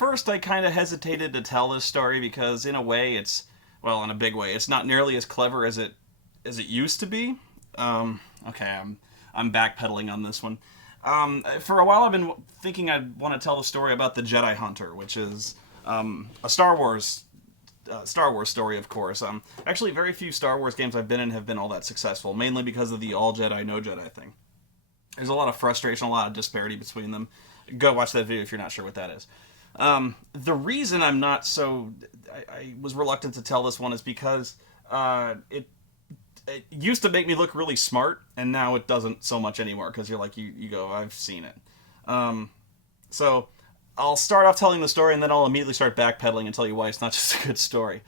first I kind of hesitated to tell this story because in a way it's, well, in a big way, it's not nearly as clever as it used to be. Okay, I'm backpedaling on this one. For a while I've been thinking I'd want to tell the story about the Jedi Hunter, which is a Star Wars story, of course. Actually, very few Star Wars games I've been in have been all that successful, mainly because of the all Jedi, no Jedi thing. There's a lot of frustration, a lot of disparity between them. Go watch that video if you're not sure what that is. The reason I'm not so... I was reluctant to tell this one is because it used to make me look really smart, and now it doesn't so much anymore, because you're like, you go, I've seen it. So I'll start off telling the story, and then I'll immediately start backpedaling and tell you why it's not just a good story.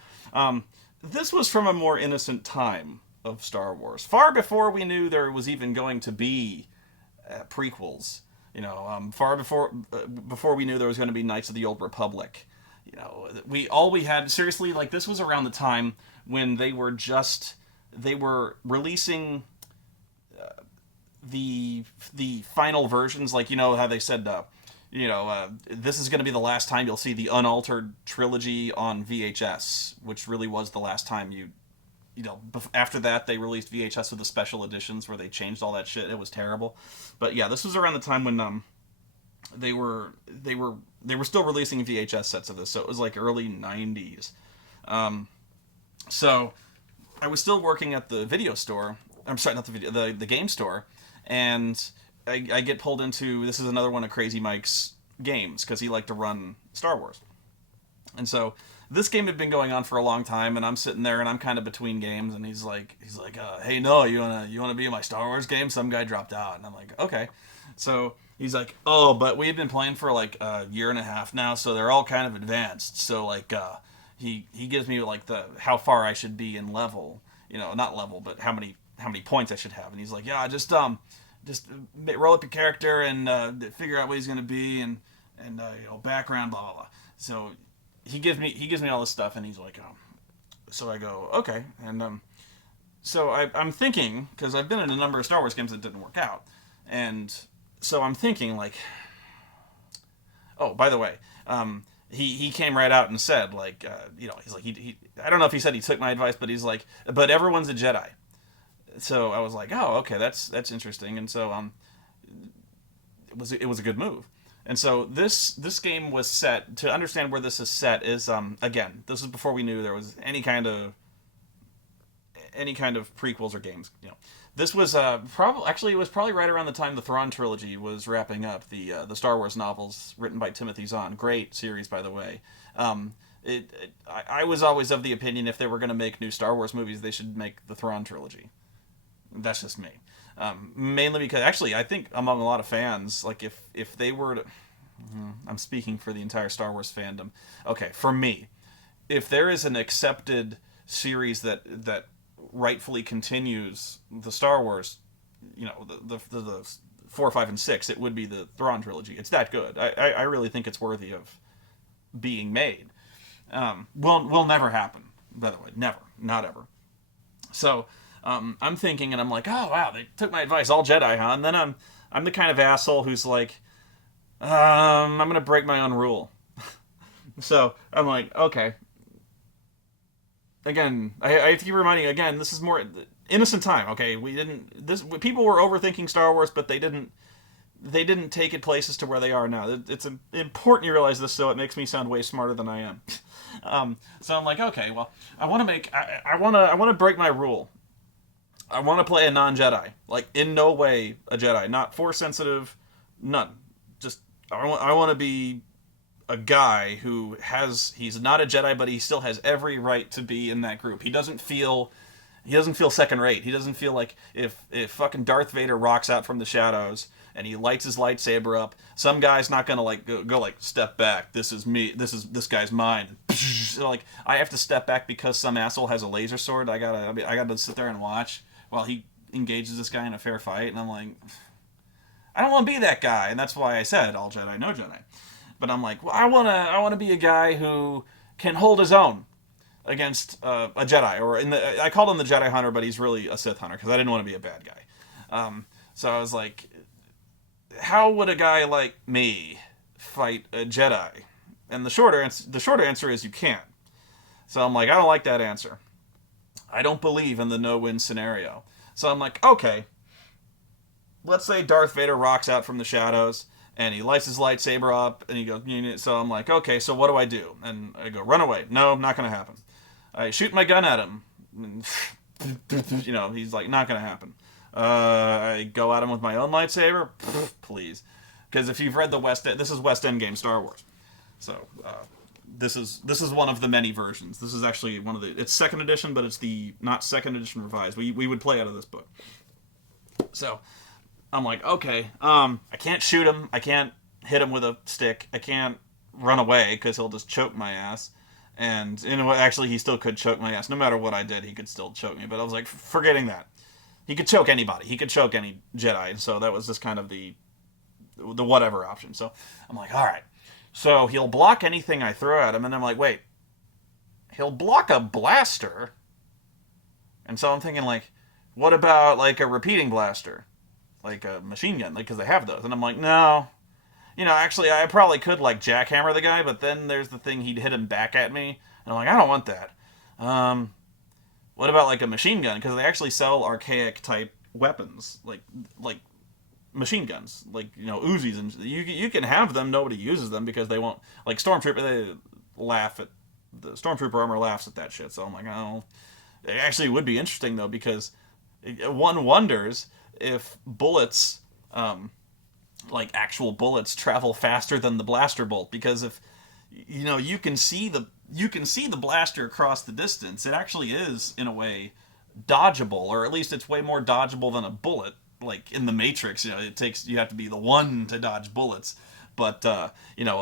This was from a more innocent time of Star Wars, far before we knew there was even going to be prequels. Far before we knew there was going to be Knights of the Old Republic. We had seriously, like, this was around the time when they were releasing the final versions, like, how they said this is going to be the last time you'll see the unaltered trilogy on VHS, which really was the last time after that they released VHS with the special editions where they changed all that shit. It was terrible. But yeah, this was around the time when they were still releasing VHS sets of this, so it was like early 90s. So I was still working at the video store. I'm sorry, not the game store, and I get pulled into, this is another one of Crazy Mike's games, because he liked to run Star Wars. And so this game had been going on for a long time, and I'm sitting there and I'm kind of between games, and he's like, hey, no, you wanna be in my Star Wars game? Some guy dropped out, and I'm like, okay. So he's like, oh, but we've been playing for like a year and a half now, so they're all kind of advanced. So like, he gives me like how far I should be in level, not level, but how many points I should have, and he's like, yeah, just roll up your character and figure out what he's gonna be and background, blah blah blah. So he gives me all this stuff, and he's like, so I go, okay, and so I'm thinking, because I've been in a number of Star Wars games that didn't work out, and so I'm thinking like, oh, by the way, he came right out and said, like, he's like, he I don't know if he said he took my advice, but he's like, but everyone's a Jedi. So I was like, oh, okay, that's interesting, and so it was a good move. And so this game was set, to understand where this is set is, again, this is before we knew there was any kind of prequels or games. This was it was probably right around the time the Thrawn trilogy was wrapping up, the Star Wars novels written by Timothy Zahn. Great series, by the way. I was always of the opinion if they were going to make new Star Wars movies, they should make the Thrawn trilogy. That's just me. Mainly because, actually, I think among a lot of fans, like, if they were to... I'm speaking for the entire Star Wars fandom. Okay, for me, if there is an accepted series that rightfully continues the Star Wars, the 4, 5, and 6, it would be the Thrawn trilogy. It's that good. I really think it's worthy of being made. Will never happen, by the way. Never. Not ever. So... I'm thinking, and I'm like, oh wow, they took my advice, all Jedi, huh? And then I'm the kind of asshole who's like, I'm gonna break my own rule. So I'm like, okay. Again, I have to keep reminding, again, this is more innocent time. Okay, people were overthinking Star Wars, but they didn't take it places to where they are now. It's important you realize this, so it makes me sound way smarter than I am. So I'm like, okay, well, I want to break my rule. I want to play a non-Jedi. Like, in no way a Jedi. Not Force sensitive, none. Just, I want to be a guy he's not a Jedi, but he still has every right to be in that group. He doesn't feel second rate. He doesn't feel like if fucking Darth Vader rocks out from the shadows and he lights his lightsaber up, some guy's not gonna like go like, step back. This is me. This guy's mine. So, like, I have to step back because some asshole has a laser sword. I gotta sit there and watch while he engages this guy in a fair fight, and I'm like, I don't want to be that guy, and that's why I said all Jedi, no Jedi. But I'm like, well, I wanna be a guy who can hold his own against a Jedi, or I called him the Jedi Hunter, but he's really a Sith Hunter because I didn't want to be a bad guy. So I was like, how would a guy like me fight a Jedi? And the short answer is you can't. So I'm like, I don't like that answer. I don't believe in the no-win scenario. So I'm like, okay, let's say Darth Vader rocks out from the shadows and he lights his lightsaber up and he goes, so I'm like, okay, so what do I do? And I go, run away. No, not going to happen. I shoot my gun at him. He's like, not going to happen. I go at him with my own lightsaber. Please. Because if you've read this is West End game Star Wars. So, this is one of the many versions. This is actually it's second edition, but it's the not second edition revised. We would play out of this book. So, I'm like, okay, I can't shoot him. I can't hit him with a stick. I can't run away because he'll just choke my ass. And actually, he still could choke my ass. No matter what I did, he could still choke me. But I was like, forgetting that. He could choke anybody. He could choke any Jedi. So that was just kind of the whatever option. So I'm like, all right. So he'll block anything I throw at him. And I'm like, wait. He'll block a blaster? And so I'm thinking, like, what about, like, a repeating blaster? Like a machine gun, because they have those. And I'm like, no. Actually, I probably could, like, jackhammer the guy, but then there's the thing he'd hit him back at me. And I'm like, I don't want that. What about, like, a machine gun? Because they actually sell archaic-type weapons, like machine guns, like, Uzis. And you can have them, nobody uses them, because they won't, like, the Stormtrooper armor laughs at that shit. So I'm like, oh. It actually would be interesting, though, because one wonders if bullets, like actual bullets, travel faster than the blaster bolt, because if you can see the blaster across the distance, it actually is in a way dodgeable, or at least it's way more dodgeable than a bullet. Like in the Matrix, you have to be the one to dodge bullets, but a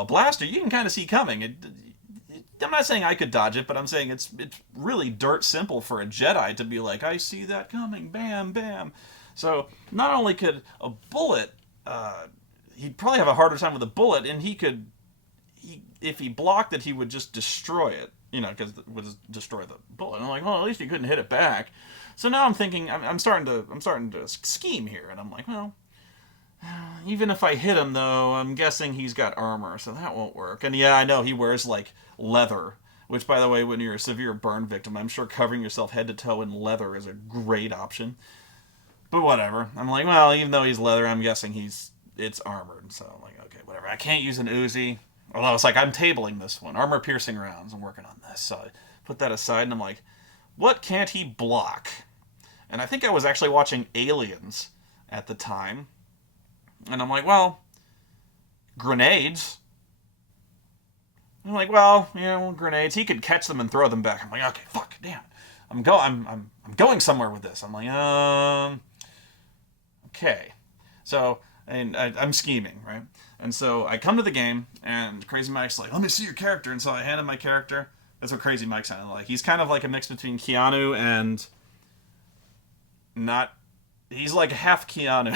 blaster you can kind of see coming. I'm not saying I could dodge it, but I'm saying it's really dirt simple for a Jedi to be like, I see that coming, bam, bam. So not only could a bullet, he'd probably have a harder time with a bullet, and if he blocked it, he would just destroy it, because it would just destroy the bullet. And I'm like, well, at least he couldn't hit it back. So now I'm thinking, I'm starting to scheme here, and I'm like, well, even if I hit him, though, I'm guessing he's got armor, so that won't work. And yeah, I know he wears, like, leather, which, by the way, when you're a severe burn victim, I'm sure covering yourself head to toe in leather is a great option. But whatever. I'm like, well, even though he's leather, I'm guessing it's armored. So I'm like, okay, whatever. I can't use an Uzi. Although it's like, I'm tabling this one. Armor-piercing rounds. I'm working on this. So I put that aside, and I'm like, what can't he block? And I think I was actually watching Aliens at the time. And I'm like, well, grenades. I'm like, well, grenades. He could catch them and throw them back. I'm like, okay, fuck, damn. I'm going somewhere with this. I'm like, okay. So, and I'm scheming, right? And so I come to the game, and Crazy Mike's like, let me see your character. And so I hand him my character. That's what Crazy Mike sounded like. He's kind of like a mix between Keanu and not... He's like half Keanu.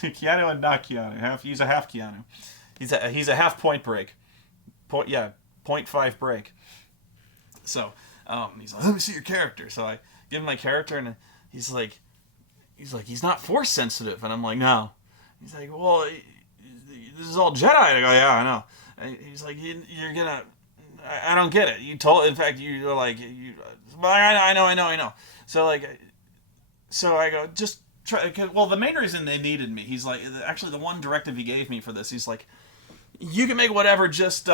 Keanu and not Keanu. He's a half Keanu. He's a half Point Break. 0.5 break. So, he's like, let me see your character. So I give him my character, and he's like, he's not force sensitive. And I'm like, no. He's like, well, this is all Jedi. And I go, yeah, I know. And he's like, you're gonna... I don't get it. In fact, you're like... Well, I know. So, like... So I go, just try... Well, the main reason they needed me, he's like... Actually, the one directive he gave me for this, he's like... You can make whatever, just...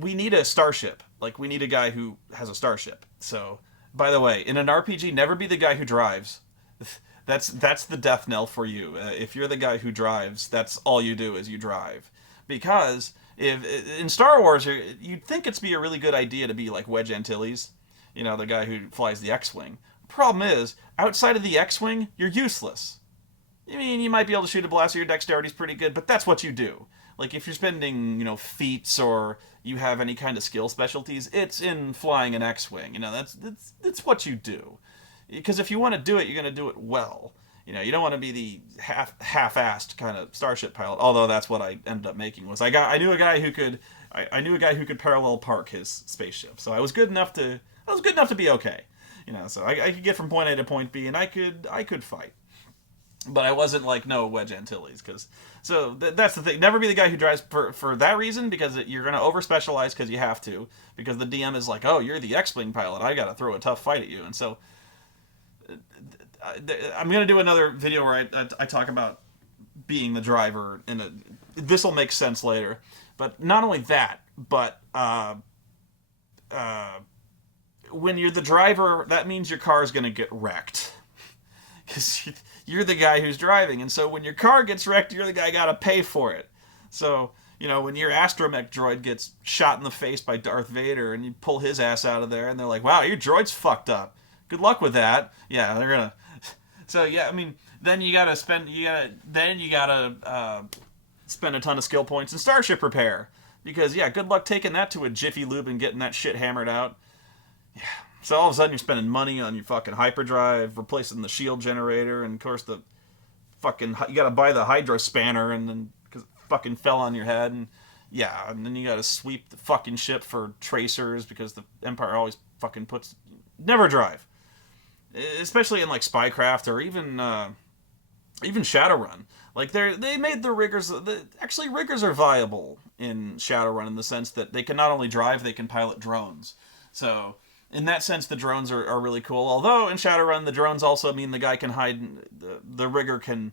we need a starship. Like, we need a guy who has a starship. So, by the way, in an RPG, never be the guy who drives. That's the death knell for you. If you're the guy who drives, that's all you do is you drive. Because in Star Wars, you'd think it'd be a really good idea to be like Wedge Antilles, the guy who flies the X-Wing. Problem is, outside of the X-Wing, you're useless. I mean, you might be able to shoot a blaster, your dexterity's pretty good, but that's what you do. Like, if you're spending, feats or you have any kind of skill specialties, it's in flying an X-Wing. That's what you do. Because if you want to do it, you're going to do it well. You don't want to be the half-assed kind of starship pilot. Although that's what I ended up making. I knew a guy who could parallel park his spaceship. So I was good enough to be okay. So I could get from point A to point B, and I could fight. but I wasn't like no Wedge Antilles because that's the thing. Never be the guy who drives for that reason because you're going to over specialize because you have to because the DM is like, oh, you're the X-wing pilot. I got to throw a tough fight at you, and so I'm going to do another video where I talk about being the driver, and this will make sense later. But not only that, but uh, when you're the driver, that means your car is going to get wrecked because you're the guy who's driving, and so when your car gets wrecked, you're the guy got to pay for it. So when your astromech droid gets shot in the face by Darth Vader, and you pull his ass out of there, and they're like, "Wow, your droid's fucked up. Good luck with that." Yeah, they're gonna. So yeah, I mean, then you gotta spend a ton of skill points in Starship Repair because yeah, good luck taking that to a Jiffy Lube and getting that shit hammered out. Yeah. So all of a sudden you're spending money on your fucking hyperdrive, replacing the shield generator, and of course the fucking you gotta buy the hydro spanner, and then because it fucking fell on your head, and yeah, and then you gotta sweep the fucking ship for tracers because the Empire always fucking puts never drive, especially in like Spycraft or even Shadowrun. Like they made the riggers. Actually, riggers are viable in Shadowrun in the sense that they can not only drive, they can pilot drones. So in that sense, the drones are really cool. Although in Shadowrun, the drones also mean the guy can hide. The rigger can.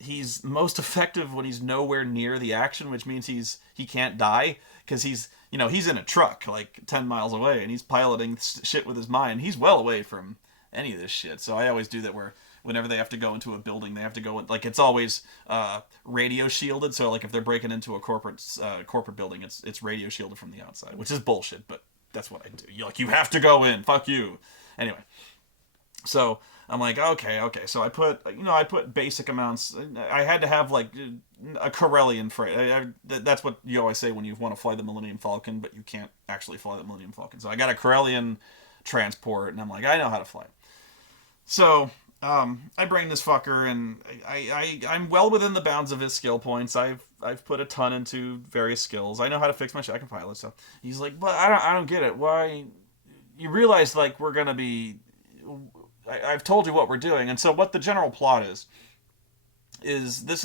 He's most effective when he's nowhere near the action, which means he can't die because he's in a truck like 10 miles away and he's piloting shit with his mind. He's well away from any of this shit. So I always do that where whenever they have to go into a building, they have to go in, like it's always radio shielded. So like if they're breaking into a corporate building, it's radio shielded from the outside, which is bullshit, but that's what I do. You have to go in. Fuck you. Anyway, so I'm like, okay. So I put basic amounts. I had to have like a Corellian freight. That's what you always say when you want to fly the Millennium Falcon, but you can't actually fly the Millennium Falcon. So I got a Corellian transport, and I'm like, I know how to fly. So I bring this fucker, and I'm well within the bounds of his skill points. I've put a ton into various skills. I know how to fix my ship. I can pilot. So he's like, but I don't get it. Why? You realize like we're gonna be. I've told you what we're doing, and so what the general plot is this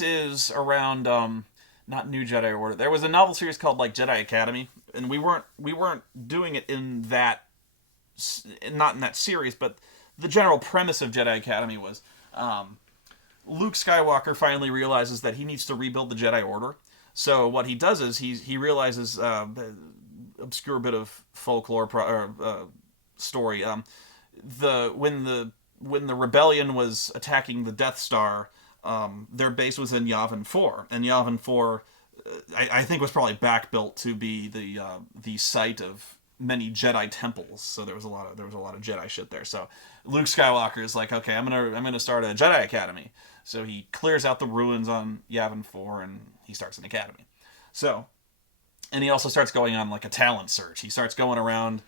is around not New Jedi Order. There was a novel series called like Jedi Academy, and we weren't doing it in that not in that series, but the general premise of Jedi Academy was Luke Skywalker finally realizes that he needs to rebuild the Jedi Order. So what he does is he realizes obscure bit of folklore story. When the rebellion was attacking the Death Star, their base was in Yavin 4, and Yavin 4, I think, was probably backbuilt to be the site of many Jedi temples. So there was a lot of Jedi shit there. So Luke Skywalker is like, okay, I'm gonna start a Jedi Academy. So he clears out the ruins on Yavin 4 and he starts an academy. So, and he also starts going on like a talent search. He starts going around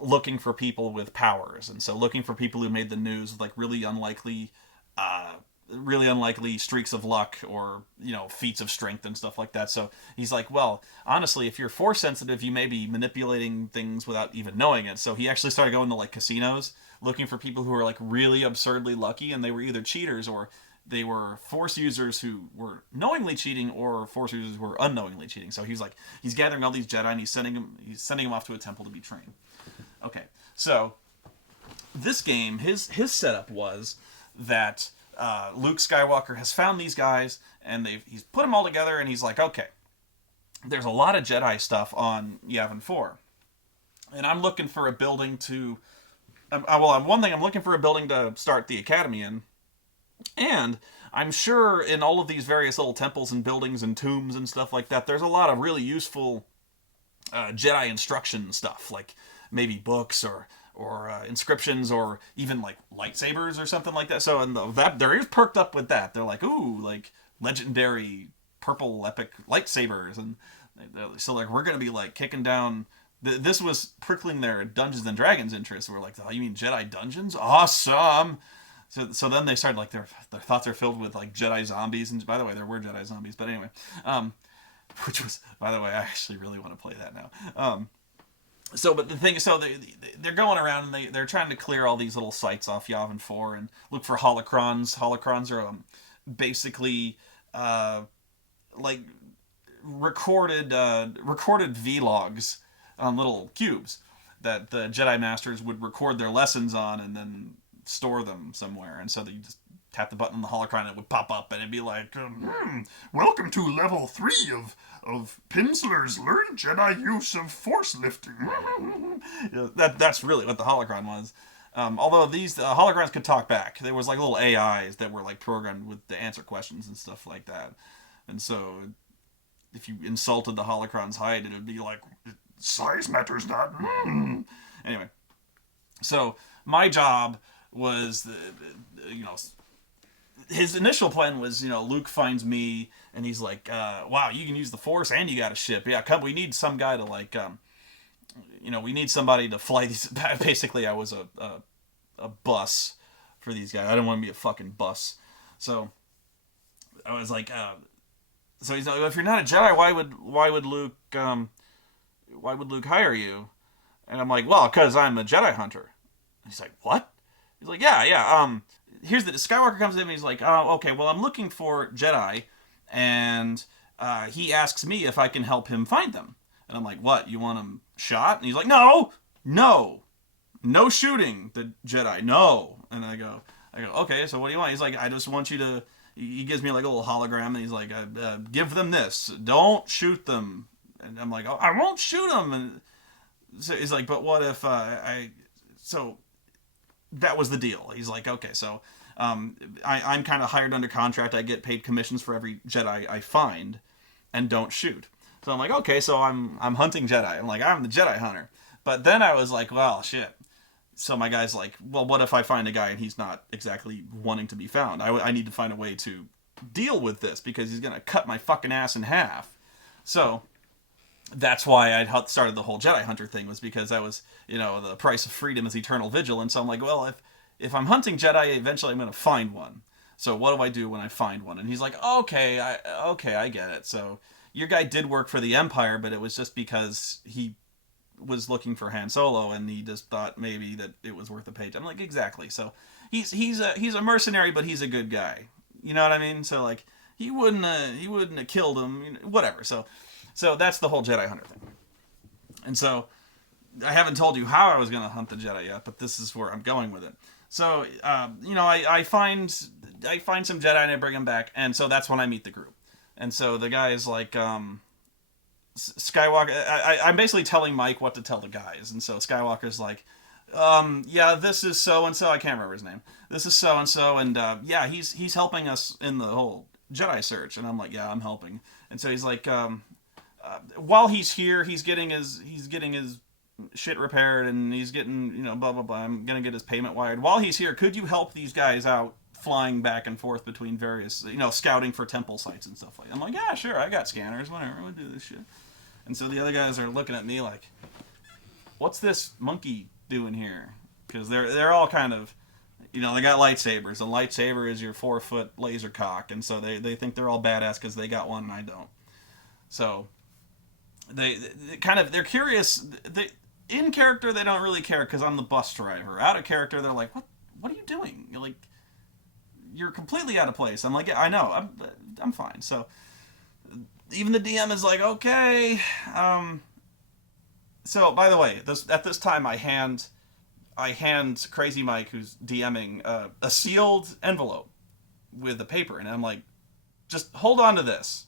looking for people with powers, and so looking for people who made the news with like really unlikely streaks of luck or feats of strength and stuff like that. So he's like, well, honestly, if you're force sensitive, you may be manipulating things without even knowing it. So he actually started going to like casinos looking for people who are like really absurdly lucky, and they were either cheaters or they were force users who were knowingly cheating or force users who were unknowingly cheating. So he's gathering all these Jedi and he's sending them off to a temple to be trained. Okay, so this game, his setup was that Luke Skywalker has found these guys, and he's put them all together, and he's like, okay, there's a lot of Jedi stuff on Yavin 4, and I'm looking for a building to... I'm looking for a building to start the academy in, and I'm sure in all of these various little temples and buildings and tombs and stuff like that, there's a lot of really useful Jedi instruction stuff, like maybe books or inscriptions or even like lightsabers or something like that. So and that they're perked up with that. They're like, ooh, like legendary purple epic lightsabers, and so like we're gonna be like kicking down. This was prickling their Dungeons and Dragons interest. We're like, oh, you mean Jedi dungeons? Awesome. So then they started like their thoughts are filled with like Jedi zombies, and by the way, there were Jedi zombies, but anyway, which was, by the way, I actually really want to play that now. So, but the thing is, so they're going around and they're trying to clear all these little sites off Yavin 4 and look for holocrons. Holocrons are basically uh, like recorded vlogs on little cubes that the Jedi Masters would record their lessons on and then store them somewhere. And so you just tap the button on the holocron and it would pop up and it'd be like, welcome to level 3 of Pinsler's Learn Jedi Use of Force Lifting. That's really what the holocron was. Although these holograms could talk back. There was like little AIs that were like programmed with to answer questions and stuff like that. And so if you insulted the holocron's height, it would be like, size matters not. Anyway, so my job was, his initial plan was, Luke finds me and he's like, wow, you can use the Force and you got a ship. Yeah, come, we need some guy to like, we need somebody to fly these. Basically, I was a bus for these guys. I didn't want to be a fucking bus. So I was like, so he's like, if you're not a Jedi, why would Luke hire you? And I'm like, well, because I'm a Jedi hunter. And he's like, what? He's like, yeah. Here's the Skywalker comes in and he's like, oh, okay, well, I'm looking for Jedi, and he asks me if I can help him find them. And I'm like, what? You want him shot? And he's like, no shooting the Jedi, no. And I go, okay, so what do you want? He's like, I just want you to. He gives me like a little hologram, and he's like, give them this. Don't shoot them. And I'm like, oh, I won't shoot them. And so he's like, but what if So that was the deal. He's like, okay, so I'm kind of hired under contract. I get paid commissions for every Jedi I find and don't shoot. So I'm like, okay, so I'm hunting Jedi. I'm like, I'm the Jedi hunter. But then I was like, well, shit. So my guy's like, well, what if I find a guy and he's not exactly wanting to be found? I need to find a way to deal with this because he's going to cut my fucking ass in half. So that's why I started the whole Jedi Hunter thing, was because I was, the price of freedom is eternal vigilance. So I'm like, well, if I'm hunting Jedi, eventually I'm going to find one. So what do I do when I find one? And he's like, okay, I get it. So your guy did work for the Empire, but it was just because he was looking for Han Solo and he just thought maybe that it was worth a page. I'm like, exactly. So he's a mercenary, but he's a good guy. You know what I mean? So like he wouldn't have killed him, whatever. So that's the whole Jedi Hunter thing. And so I haven't told you how I was going to hunt the Jedi yet, but this is where I'm going with it. So I find some Jedi and I bring them back, and so that's when I meet the group. And so the guy is like, Skywalker. I'm basically telling Mike what to tell the guys, and so Skywalker's like, yeah, this is so and so. I can't remember his name. This is so and so, and yeah, he's helping us in the whole Jedi search. And I'm like, yeah, I'm helping. And so he's like, while he's here, he's getting his shit repaired, and he's getting blah blah blah. I'm gonna get his payment wired. While he's here, could you help these guys out flying back and forth between various, scouting for temple sites and stuff like that? I'm like, yeah, sure, I got scanners, whatever, we'll do this shit. And so the other guys are looking at me like, what's this monkey doing here? Because they're all kind of, they got lightsabers. A lightsaber is your 4-foot laser cock, and so they think they're all badass because they got one and I don't. So they're curious. In character, they don't really care because I'm the bus driver. Out of character, they're like, what are you doing? You're completely out of place. I'm like, yeah, I know. I'm fine. So even the DM is like, okay. So by the way, at this time, I hand Crazy Mike, who's DMing, a sealed envelope with a paper, and I'm like, just hold on to this.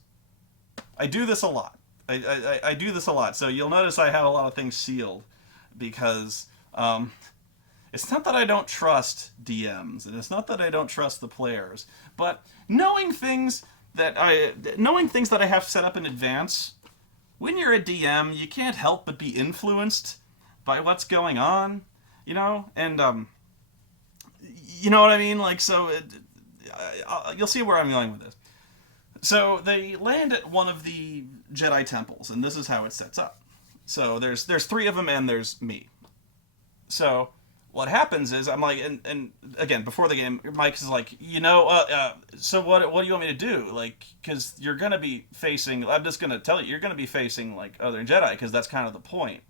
I do this a lot. I do this a lot. So you'll notice I have a lot of things sealed because it's not that I don't trust DMs, and it's not that I don't trust the players, but knowing things that I have set up in advance, when you're a DM, you can't help but be influenced by what's going on, and you know what I mean? Like, so you'll see where I'm going with this. So they land at one of the Jedi temples, and this is how it sets up. So there's 3 of them, and there's me. So what happens is I'm like, and again, before the game, Mike is like, so what do you want me to do? Like, because you're going to be facing, I'm just going to tell you, you're going to be facing, like, other Jedi, because that's kind of the point.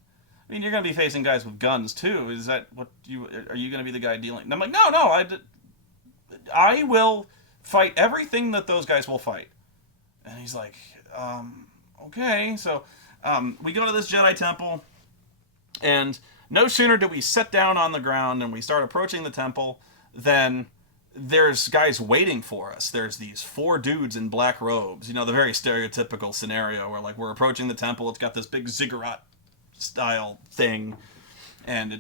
I mean, you're gonna be facing guys with guns too. Is that what you are? You gonna be the guy dealing? And I'm like, no, no, I will fight everything that those guys will fight. And he's like, okay. So we go to this Jedi temple, and no sooner do we sit down on the ground and we start approaching the temple than there's guys waiting for us. There's these four dudes in black robes. You know, the very stereotypical scenario where, like, we're approaching the temple. It's got this big ziggurat style thing, and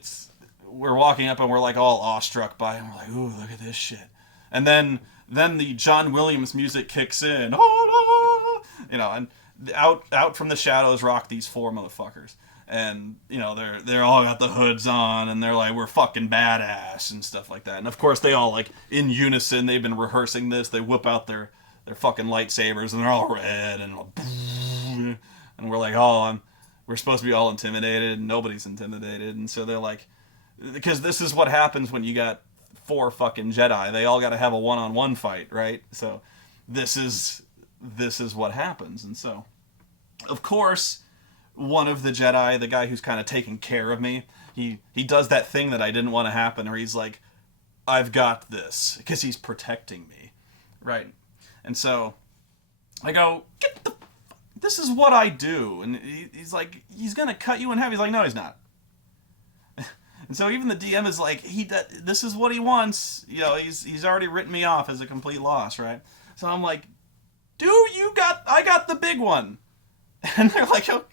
we're walking up and we're like all awestruck by it. And we're like, ooh, look at this shit. And then the John Williams music kicks in. You know, and out from the shadows rock these four motherfuckers. And, you know, they're all got the hoods on, and they're like, we're fucking badass and stuff like that. And of course they all, like, in unison, they've been rehearsing this. They whip out their fucking lightsabers, and they're all red, and we're like, we're supposed to be all intimidated, and nobody's intimidated. And so they're like, because this is what happens when you got four fucking Jedi. They all got to have a one-on-one fight, right? So this is what happens. And so, of course, one of the Jedi, the guy who's kind of taking care of me, he does that thing that I didn't want to happen, where he's like, I've got this, because he's protecting me, right? And so I go, this is what I do. And he's like, he's gonna cut you in half. He's like, no, he's not. And so even the DM is like, this is what he wants. You know, he's already written me off as a complete loss, right? So I'm like, dude, I got the big one. And they're like, oh,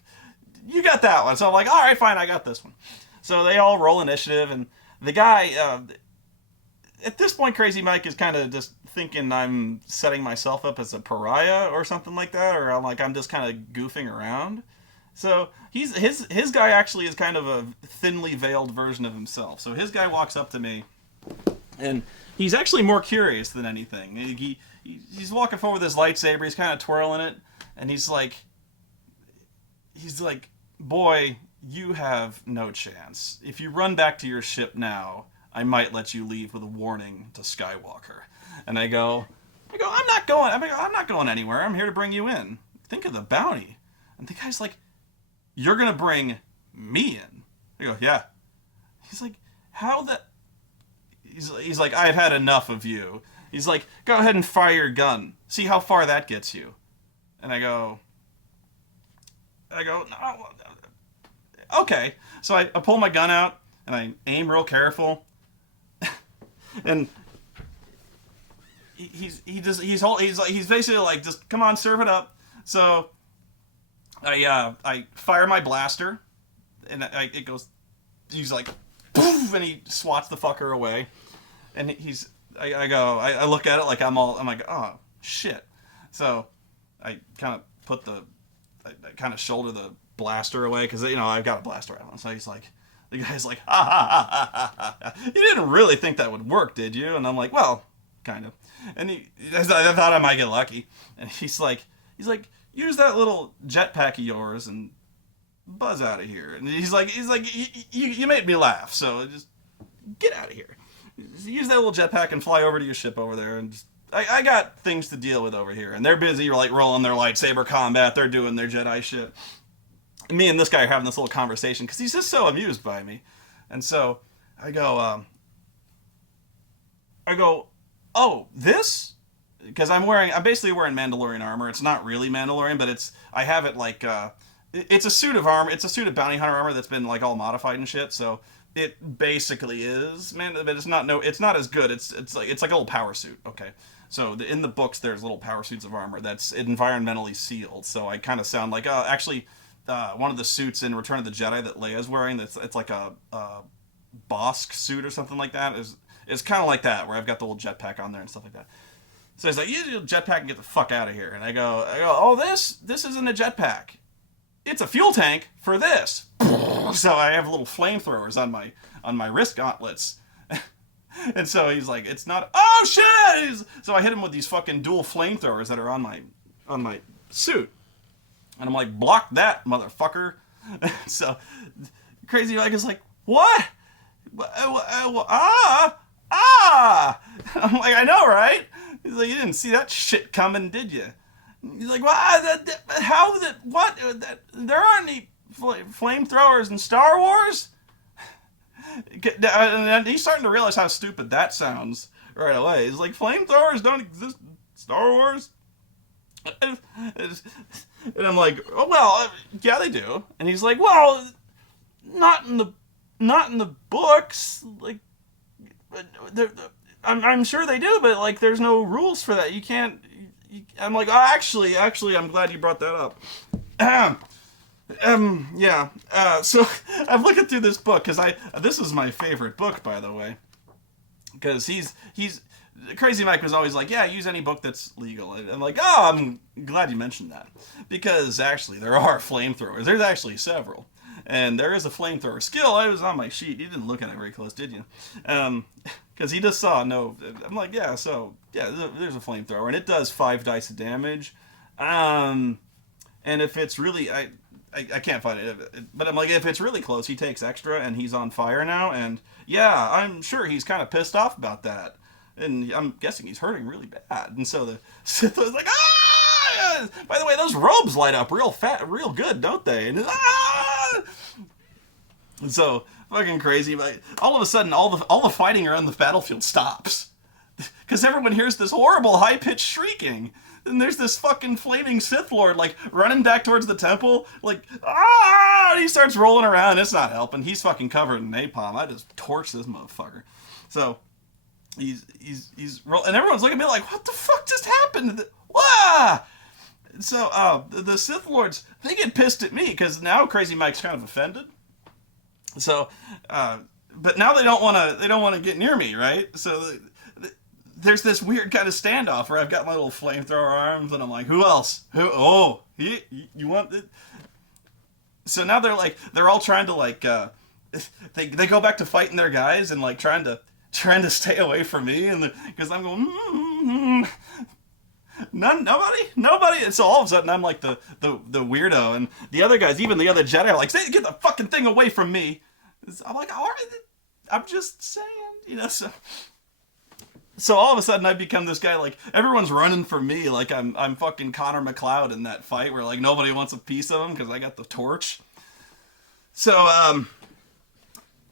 you got that one. So I'm like, all right, fine, I got this one. So they all roll initiative, and the guy, at this point, Crazy Mike is kind of just thinking I'm setting myself up as a pariah or something like that, or I'm just kind of goofing around. So his guy actually is kind of a thinly veiled version of himself. So his guy walks up to me, and he's actually more curious than anything. He's walking forward with his lightsaber. He's kind of twirling it, and he's like, boy, you have no chance. If you run back to your ship now, I might let you leave with a warning to Skywalker. And I go, I'm not going anywhere. I'm here to bring you in. Think of the bounty. And the guy's like, you're gonna bring me in? I go, yeah. He's like, how the? He's like, I've had enough of you. He's like, go ahead and fire your gun. See how far that gets you. And I go, no, okay. So I pull my gun out, and I aim real careful. And he's basically like, just come on, serve it up. So I fire my blaster, and it goes. He's like, poof, and he swats the fucker away. And I look at it like I'm like, oh shit. So I kind of shoulder the blaster away, because, you know, I've got a blaster rifle. So the guy's like, ha ha ha ha ha ha. You didn't really think that would work, did you? And I'm like, well, kind of. And I thought I might get lucky. And he's like, use that little jetpack of yours and buzz out of here. And he's like, you made me laugh, so just get out of here. Use that little jetpack and fly over to your ship over there, and just, I got things to deal with over here. And they're busy, like, rolling their lightsaber combat. They're doing their Jedi shit. And me and this guy are having this little conversation, because he's just so amused by me. And so I go, oh, this? Because I'm basically wearing Mandalorian armor. It's not really Mandalorian, but I have it like, it's a suit of armor. It's a suit of bounty hunter armor that's been, like, all modified and shit. So it basically is, man, but it's not as good. It's like a little power suit. Okay. So in the books, there's little power suits of armor that's environmentally sealed. So I kind of sound like, actually, one of the suits in Return of the Jedi that Leia's wearing, it's like a Bosk suit or something like that. It's kind of like that, where I've got the little jetpack on there and stuff like that. So he's like, use your jetpack and get the fuck out of here. And I go, oh, this isn't a jetpack. It's a fuel tank for this. So I have little flamethrowers on my wrist gauntlets. And so he's like, it's not, oh shit! So I hit him with these fucking dual flamethrowers that are on my suit. And I'm like, block that, motherfucker. So Crazy Mike is like, what? I'm like, I know, right? He's like, you didn't see that shit coming, did you? He's like, what? There aren't any flamethrowers in Star Wars? And he's starting to realize how stupid that sounds right away. It's like, flamethrowers don't exist in Star Wars? And I'm like, oh, well, yeah, they do. And he's like, well, not in the books. Like, I'm sure they do, but like, there's no rules for that. You can't. I'm like, oh, actually, I'm glad you brought that up. Yeah. So I'm looking through this book because this is my favorite book, by the way, because he's Crazy Mike was always like, yeah, use any book that's legal. And I'm like, oh, I'm glad you mentioned that, because actually there are flamethrowers. There's actually several. And there is a flamethrower skill. I was on my sheet. You didn't look at it very close, did you? Because he just saw no. I'm like, yeah, so, yeah, there's a flamethrower. And it does 5 dice of damage. And if it's really... I can't find it. But I'm like, if it's really close, he takes extra, and he's on fire now. And, yeah, I'm sure he's kind of pissed off about that. And I'm guessing he's hurting really bad. And so the Sith was like, ah! By the way, those robes light up real good, don't they? And, ah! And so, fucking crazy. But all of a sudden, all the fighting around the battlefield stops. Because everyone hears this horrible high-pitched shrieking. And there's this fucking flaming Sith Lord, like, running back towards the temple. Like, ah! And he starts rolling around. It's not helping. He's fucking covered in napalm. I just torched this motherfucker. So... He's and everyone's looking at me like, what the fuck just happened? Wah! So the Sith Lords, they get pissed at me because now Crazy Mike's kind of offended. So, but now they don't want to get near me, right? So there's this weird kind of standoff where I've got my little flamethrower arms and I'm like, who else? You want it? So now they're all trying to like they go back to fighting their guys and like trying to stay away from me, and because I'm going, nobody. And so all of a sudden I'm like the weirdo, and the other guys, even the other Jedi, are like, get the fucking thing away from me. I'm like, all right, I'm just saying, So all of a sudden I become this guy, like everyone's running for me, like I'm fucking Connor McLeod in that fight where like nobody wants a piece of him because I got the torch. So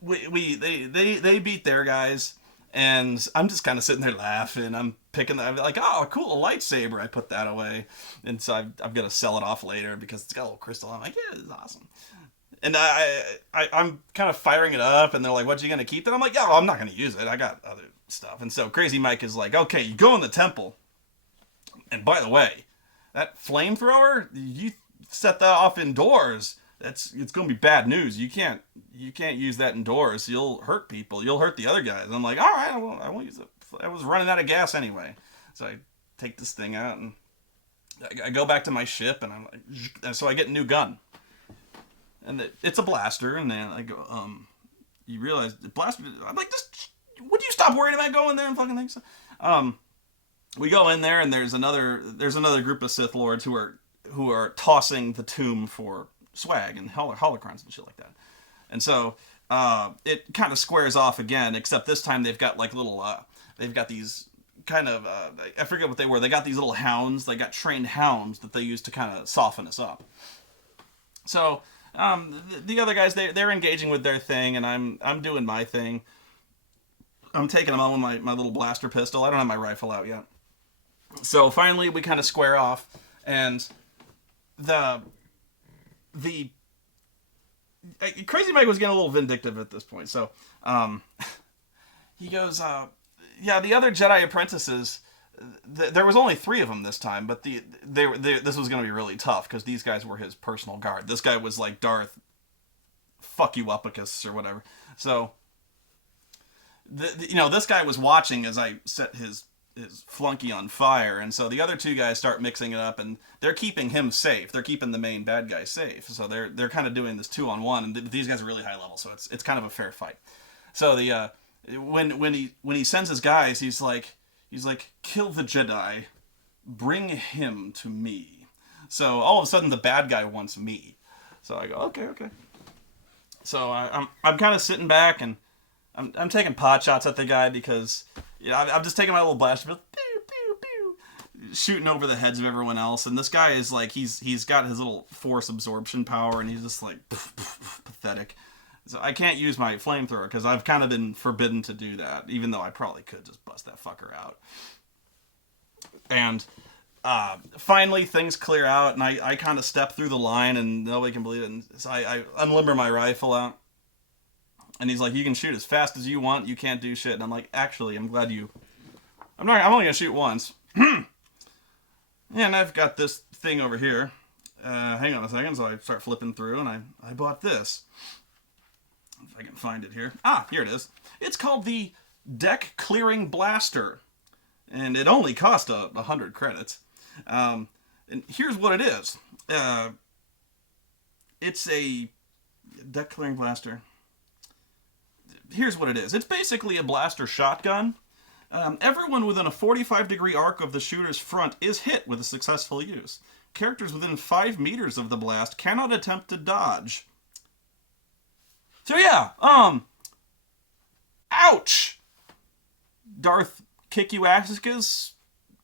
they beat their guys, and I'm just kind of sitting there laughing. I'm like, oh, cool, a lightsaber. I put that away, and so I'm gonna sell it off later because it's got a little crystal. I'm like, yeah, it's awesome. And I'm kind of firing it up, and they're like, what, you gonna keep it? I'm like, yeah, well, I'm not gonna use it. I got other stuff. And so Crazy Mike is like, okay, you go in the temple, and by the way, that flamethrower, you set that off indoors. It's gonna be bad news. You can't use that indoors. You'll hurt people. You'll hurt the other guys. I'm like, all right, I won't use it. I was running out of gas anyway, so I take this thing out and I go back to my ship, and I'm like, so I get a new gun, and it's a blaster. And then I go, you realize the blaster. I'm like, would you stop worrying about going there and fucking things? We go in there, and there's another group of Sith Lords who are tossing the tomb for swag and holocrons and shit like that. And so it kind of squares off again, except this time they've got like little they've got these kind of I forget what they were. They got these little hounds. They got trained hounds that they use to kind of soften us up. So the other guys, they're engaging with their thing, and I'm doing my thing. I'm taking them on with my little blaster pistol. I don't have my rifle out yet. So finally we kind of square off, and Crazy Mike was getting a little vindictive at this point. So he goes, yeah, the other Jedi apprentices, there was only 3 of them this time, but this was going to be really tough because these guys were his personal guard. This guy was like Darth fuck you upicus or whatever. So this guy was watching as I set his flunky on fire, and so the other 2 guys start mixing it up, and they're keeping him safe. They're keeping the main bad guy safe. So they're kind of doing this 2-on-1, and these guys are really high level, so it's kind of a fair fight. So when he sends his guys, he's like, kill the Jedi, bring him to me. So all of a sudden the bad guy wants me. So I go, okay. So I'm kind of sitting back, and I'm taking pot shots at the guy because I'm just taking my little blaster, pew, pew, pew, shooting over the heads of everyone else, and this guy is like, he's got his little force absorption power, and he's just like pathetic. So I can't use my flamethrower because I've kind of been forbidden to do that, even though I probably could just bust that fucker out. And finally things clear out, and I kind of step through the line, and nobody can believe it. And so I unlimber my rifle out, and he's like, "You can shoot as fast as you want. You can't do shit." And I'm like, "Actually, I'm glad you. I'm only gonna shoot once." And I've got this thing over here. Hang on a second. So I start flipping through, and I bought this. If I can find it here. Ah, here it is. It's called the Deck Clearing Blaster, and it only cost 100 credits. And here's what it is. It's a Deck Clearing Blaster. Here's what it is. It's basically a blaster shotgun. Everyone within a 45-degree arc of the shooter's front is hit with a successful use. Characters within 5 meters of the blast cannot attempt to dodge. So yeah, ouch! Darth kick you asses,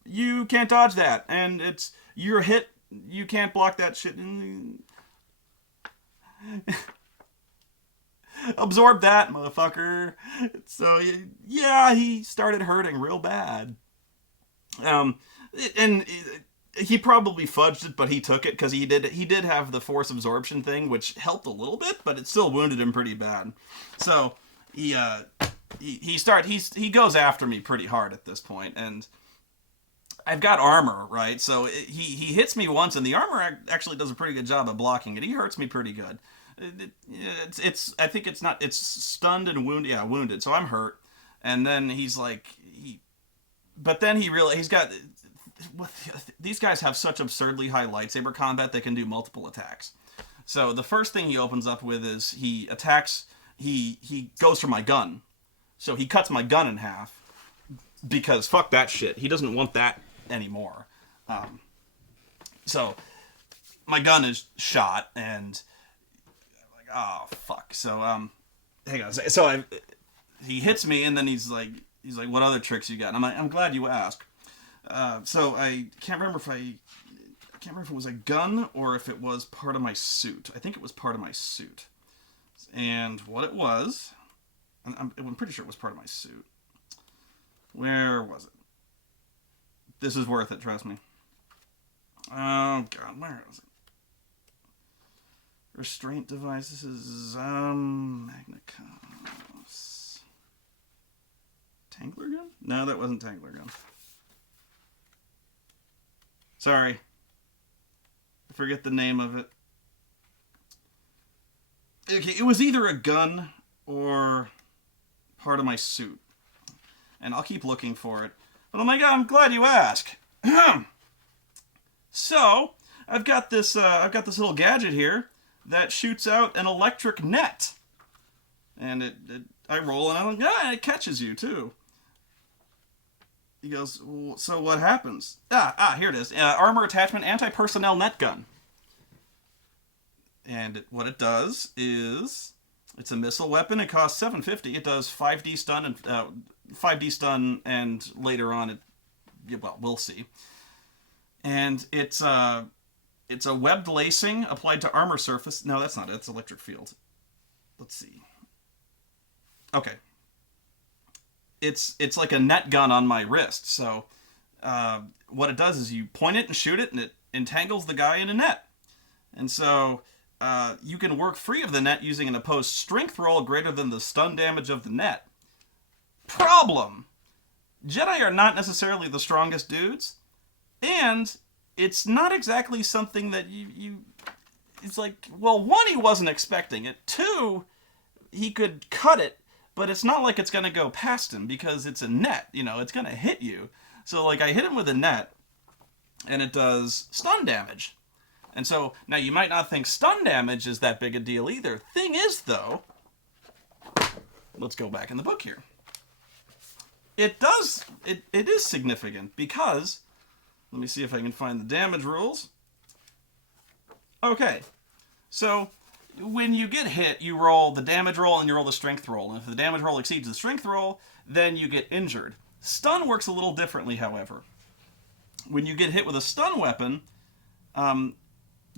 you can't dodge that, and you're hit, you can't block that shit. Absorb that, motherfucker. So yeah, he started hurting real bad. And he probably fudged it, but he took it because he did have the force absorption thing, which helped a little bit, but it still wounded him pretty bad. So he goes after me pretty hard at this point, and I've got armor, right? So he hits me once, and the armor actually does a pretty good job of blocking it. He hurts me pretty good. It's stunned and wounded. Yeah, wounded. So I'm hurt, and then he's like these guys have such absurdly high lightsaber combat, they can do multiple attacks. So the first thing he opens up with is he attacks, he goes for my gun. So he cuts my gun in half, because fuck that shit. He doesn't want that anymore. So my gun is shot, and I'm like, oh fuck. So hang on. So he hits me, and then he's like, what other tricks you got? And I'm like, I'm glad you asked. So I can't remember if it was a gun or if it was part of my suit. I think it was part of my suit. And what it was, I'm pretty sure it was part of my suit. Where was it? This is worth it, trust me. Oh god, where is it? Restraint device. This is Magnicos. Tangler gun? No, that wasn't Tangler gun. Sorry. I forget the name of it. Okay, it was either a gun or part of my suit. And I'll keep looking for it. But oh my god, I'm glad you asked. So, I've got this little gadget here that shoots out an electric net. And I roll and it catches you too. He goes, so what happens? Here it is. Armor attachment, anti-personnel net gun. And what it does is, it's a missile weapon. It costs $750. It does 5D stun, and later on, we'll see. And it's a webbed lacing applied to armor surface. No, that's not it. It's electric field. Let's see. Okay. It's like a net gun on my wrist. So what it does is you point it and shoot it, and it entangles the guy in a net. And so you can work free of the net using an opposed strength roll greater than the stun damage of the net. Problem. Jedi are not necessarily the strongest dudes, and it's not exactly something that you it's like, well, one, he wasn't expecting it. Two, he could cut it, but it's not like it's going to go past him because it's a net, it's going to hit you. So, like, I hit him with a net, and it does stun damage. And so, now you might not think stun damage is that big a deal either. Thing is, though, let's go back in the book here. It is significant because, let me see if I can find the damage rules. Okay, so when you get hit, you roll the damage roll and you roll the strength roll. And if the damage roll exceeds the strength roll, then you get injured. Stun works a little differently, however. When you get hit with a stun weapon, um,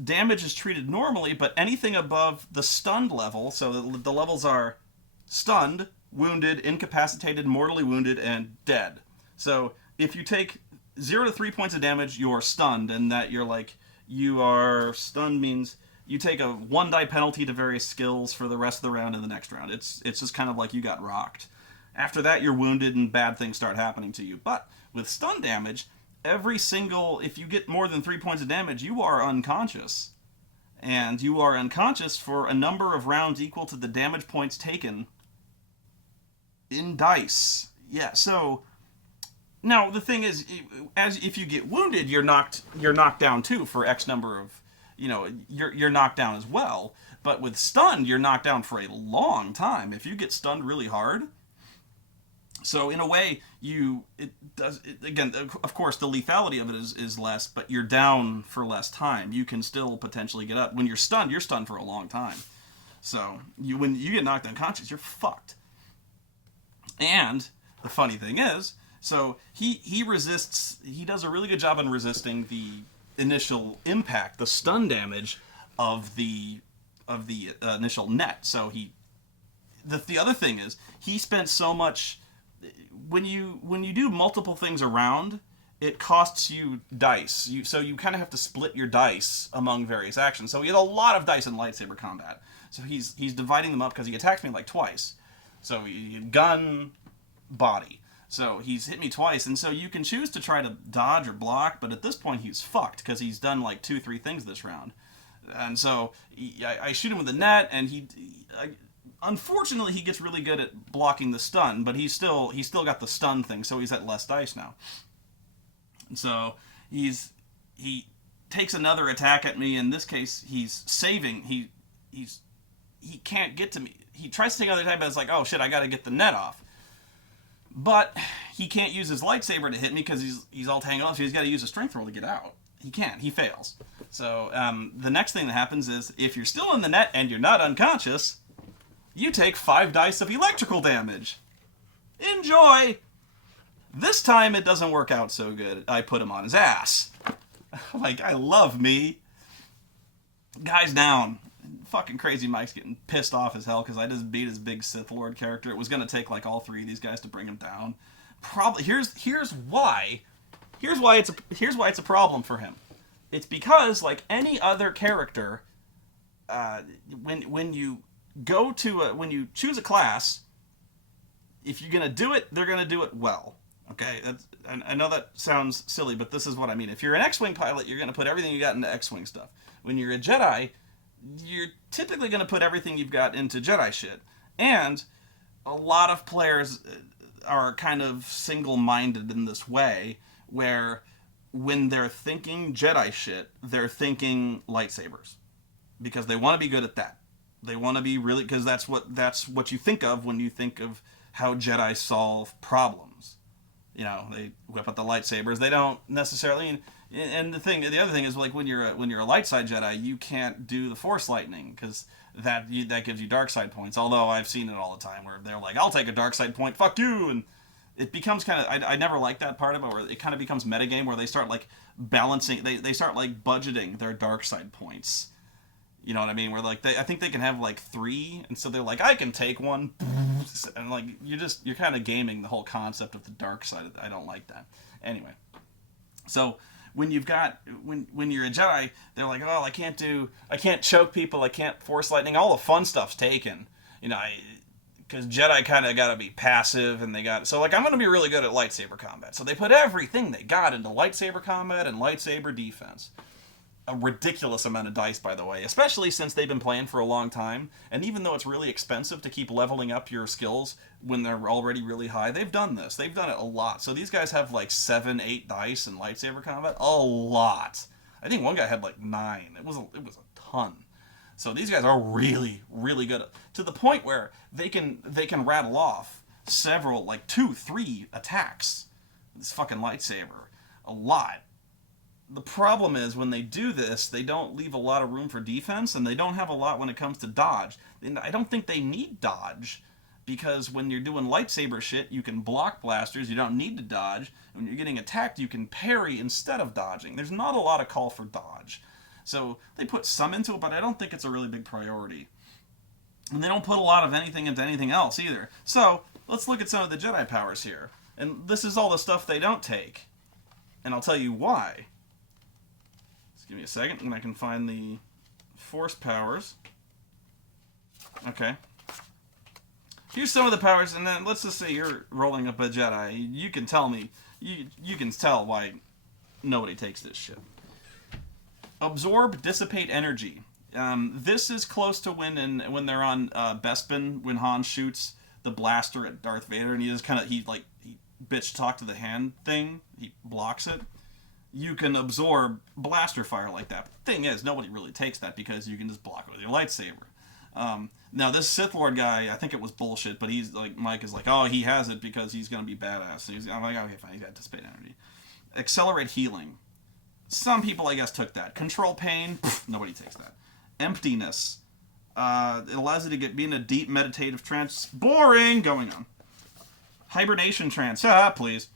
damage is treated normally, but anything above the stunned level, so the levels are stunned, wounded, incapacitated, mortally wounded, and dead. So if you take 0 to 3 points of damage, you're stunned, and that you are stunned means you take a 1 die penalty to various skills for the rest of the round and the next round. It's just kind of like you got rocked. After that, you're wounded and bad things start happening to you. But with stun damage, if you get more than 3 points of damage, you are unconscious. And you are unconscious for a number of rounds equal to the damage points taken in dice. Yeah, so now the thing is, if you get wounded, you're knocked down too for X number of, you're knocked down as well. But with stunned, you're knocked down for a long time. If you get stunned really hard, so in a way, again, of course, the lethality of it is less, but you're down for less time. You can still potentially get up. When you're stunned for a long time. So when you get knocked unconscious, you're fucked. And the funny thing is, so he resists. He does a really good job in resisting the initial impact, the stun damage of the initial net. So the other thing is, he spent so much. When you do multiple things around, it costs you dice. So you kind of have to split your dice among various actions. So he had a lot of dice in lightsaber combat. So he's dividing them up because he attacks me like twice. So gun, body. So he's hit me twice, and so you can choose to try to dodge or block, but at this point he's fucked because he's done like 2-3 things this round. And so I shoot him with the net, and unfortunately, he gets really good at blocking the stun, but he's still got the stun thing, so he's at less dice now. And so he takes another attack at me. In this case, he's saving. He can't get to me. He tries to take another attack, but it's like, oh shit, I got to get the net off. But he can't use his lightsaber to hit me because he's all tangled up. So he's got to use a strength roll to get out. He can't. He fails. So the next thing that happens is, if you're still in the net and you're not unconscious, you take 5 dice of electrical damage. Enjoy! This time it doesn't work out so good. I put him on his ass. I love me. Guy's down. Fucking Crazy Mike's getting pissed off as hell because I just beat his big Sith Lord character. It was going to take all 3 of these guys to bring him down. Probably here's why it's a problem for him. It's because, like any other character, when you when you choose a class, if you're gonna do it, they're gonna do it well. Okay, I know that sounds silly, but this is what I mean. If you're an X-Wing pilot, you're gonna put everything you got into X-Wing stuff. When you're a Jedi, you're typically gonna put everything you've got into Jedi shit. And a lot of players are kind of single-minded in this way, where when they're thinking Jedi shit, they're thinking lightsabers, because they want to be good at that. They want to be really, because that's what you think of when you think of how Jedi solve problems. They whip out the lightsabers. They don't necessarily. And the other thing is, like, when you're a light side Jedi, you can't do the Force lightning because that gives you dark side points. Although I've seen it all the time where they're like, "I'll take a dark side point, fuck you," and it becomes kind of. I never liked that part of it, where it kind of becomes metagame, where they start like balancing. They start like budgeting their dark side points. You know what I mean? Where like I think they can have like 3, and so they're like, I can take 1, and like you're kind of gaming the whole concept of the dark side. I don't like that. Anyway, so when you're a Jedi, they're like, oh, I can't choke people, I can't force lightning, all the fun stuff's taken. Because Jedi kind of got to be passive, and I'm going to be really good at lightsaber combat. So they put everything they got into lightsaber combat and lightsaber defense. A ridiculous amount of dice, by the way, especially since they've been playing for a long time. And even though it's really expensive to keep leveling up your skills when they're already really high, they've done this. They've done it a lot. So these guys have like 7-8 dice in lightsaber combat. A lot. I think one guy had like 9. It was a ton. So these guys are really, really good, to the point where they can rattle off several, like 2-3 attacks. This fucking lightsaber. A lot. The problem is, when they do this, they don't leave a lot of room for defense, and they don't have a lot when it comes to dodge. And I don't think they need dodge. because when you're doing lightsaber shit, you can block blasters, you don't need to dodge. When you're getting attacked, you can parry instead of dodging. There's not a lot of call for dodge. So they put some into it, but I don't think it's a really big priority. And they don't put a lot of anything into anything else either. So let's look at some of the Jedi powers here. And this is all the stuff they don't take. And I'll tell you why. Just give me a second and I can find the Force powers. Okay. Here's some of the powers, and then let's just say you're rolling up a Jedi. You can tell me, you can tell why nobody takes this shit. Absorb, dissipate energy. This is close to when they're on Bespin, when Han shoots the blaster at Darth Vader, and he just kind of he bitch talk to the hand thing. He blocks it. You can absorb blaster fire like that. But the thing is, nobody really takes that because you can just block it with your lightsaber. Now this Sith Lord guy, I think it was bullshit, but he's like, Mike is like, oh, he has it because he's gonna be badass. I'm like, okay, fine, he's got dissipate energy. Accelerate healing. Some people, I guess, took that. Control pain. Nobody takes that. Emptiness. It allows you to be in a deep meditative trance. Boring. Going on. Hibernation trance. Please.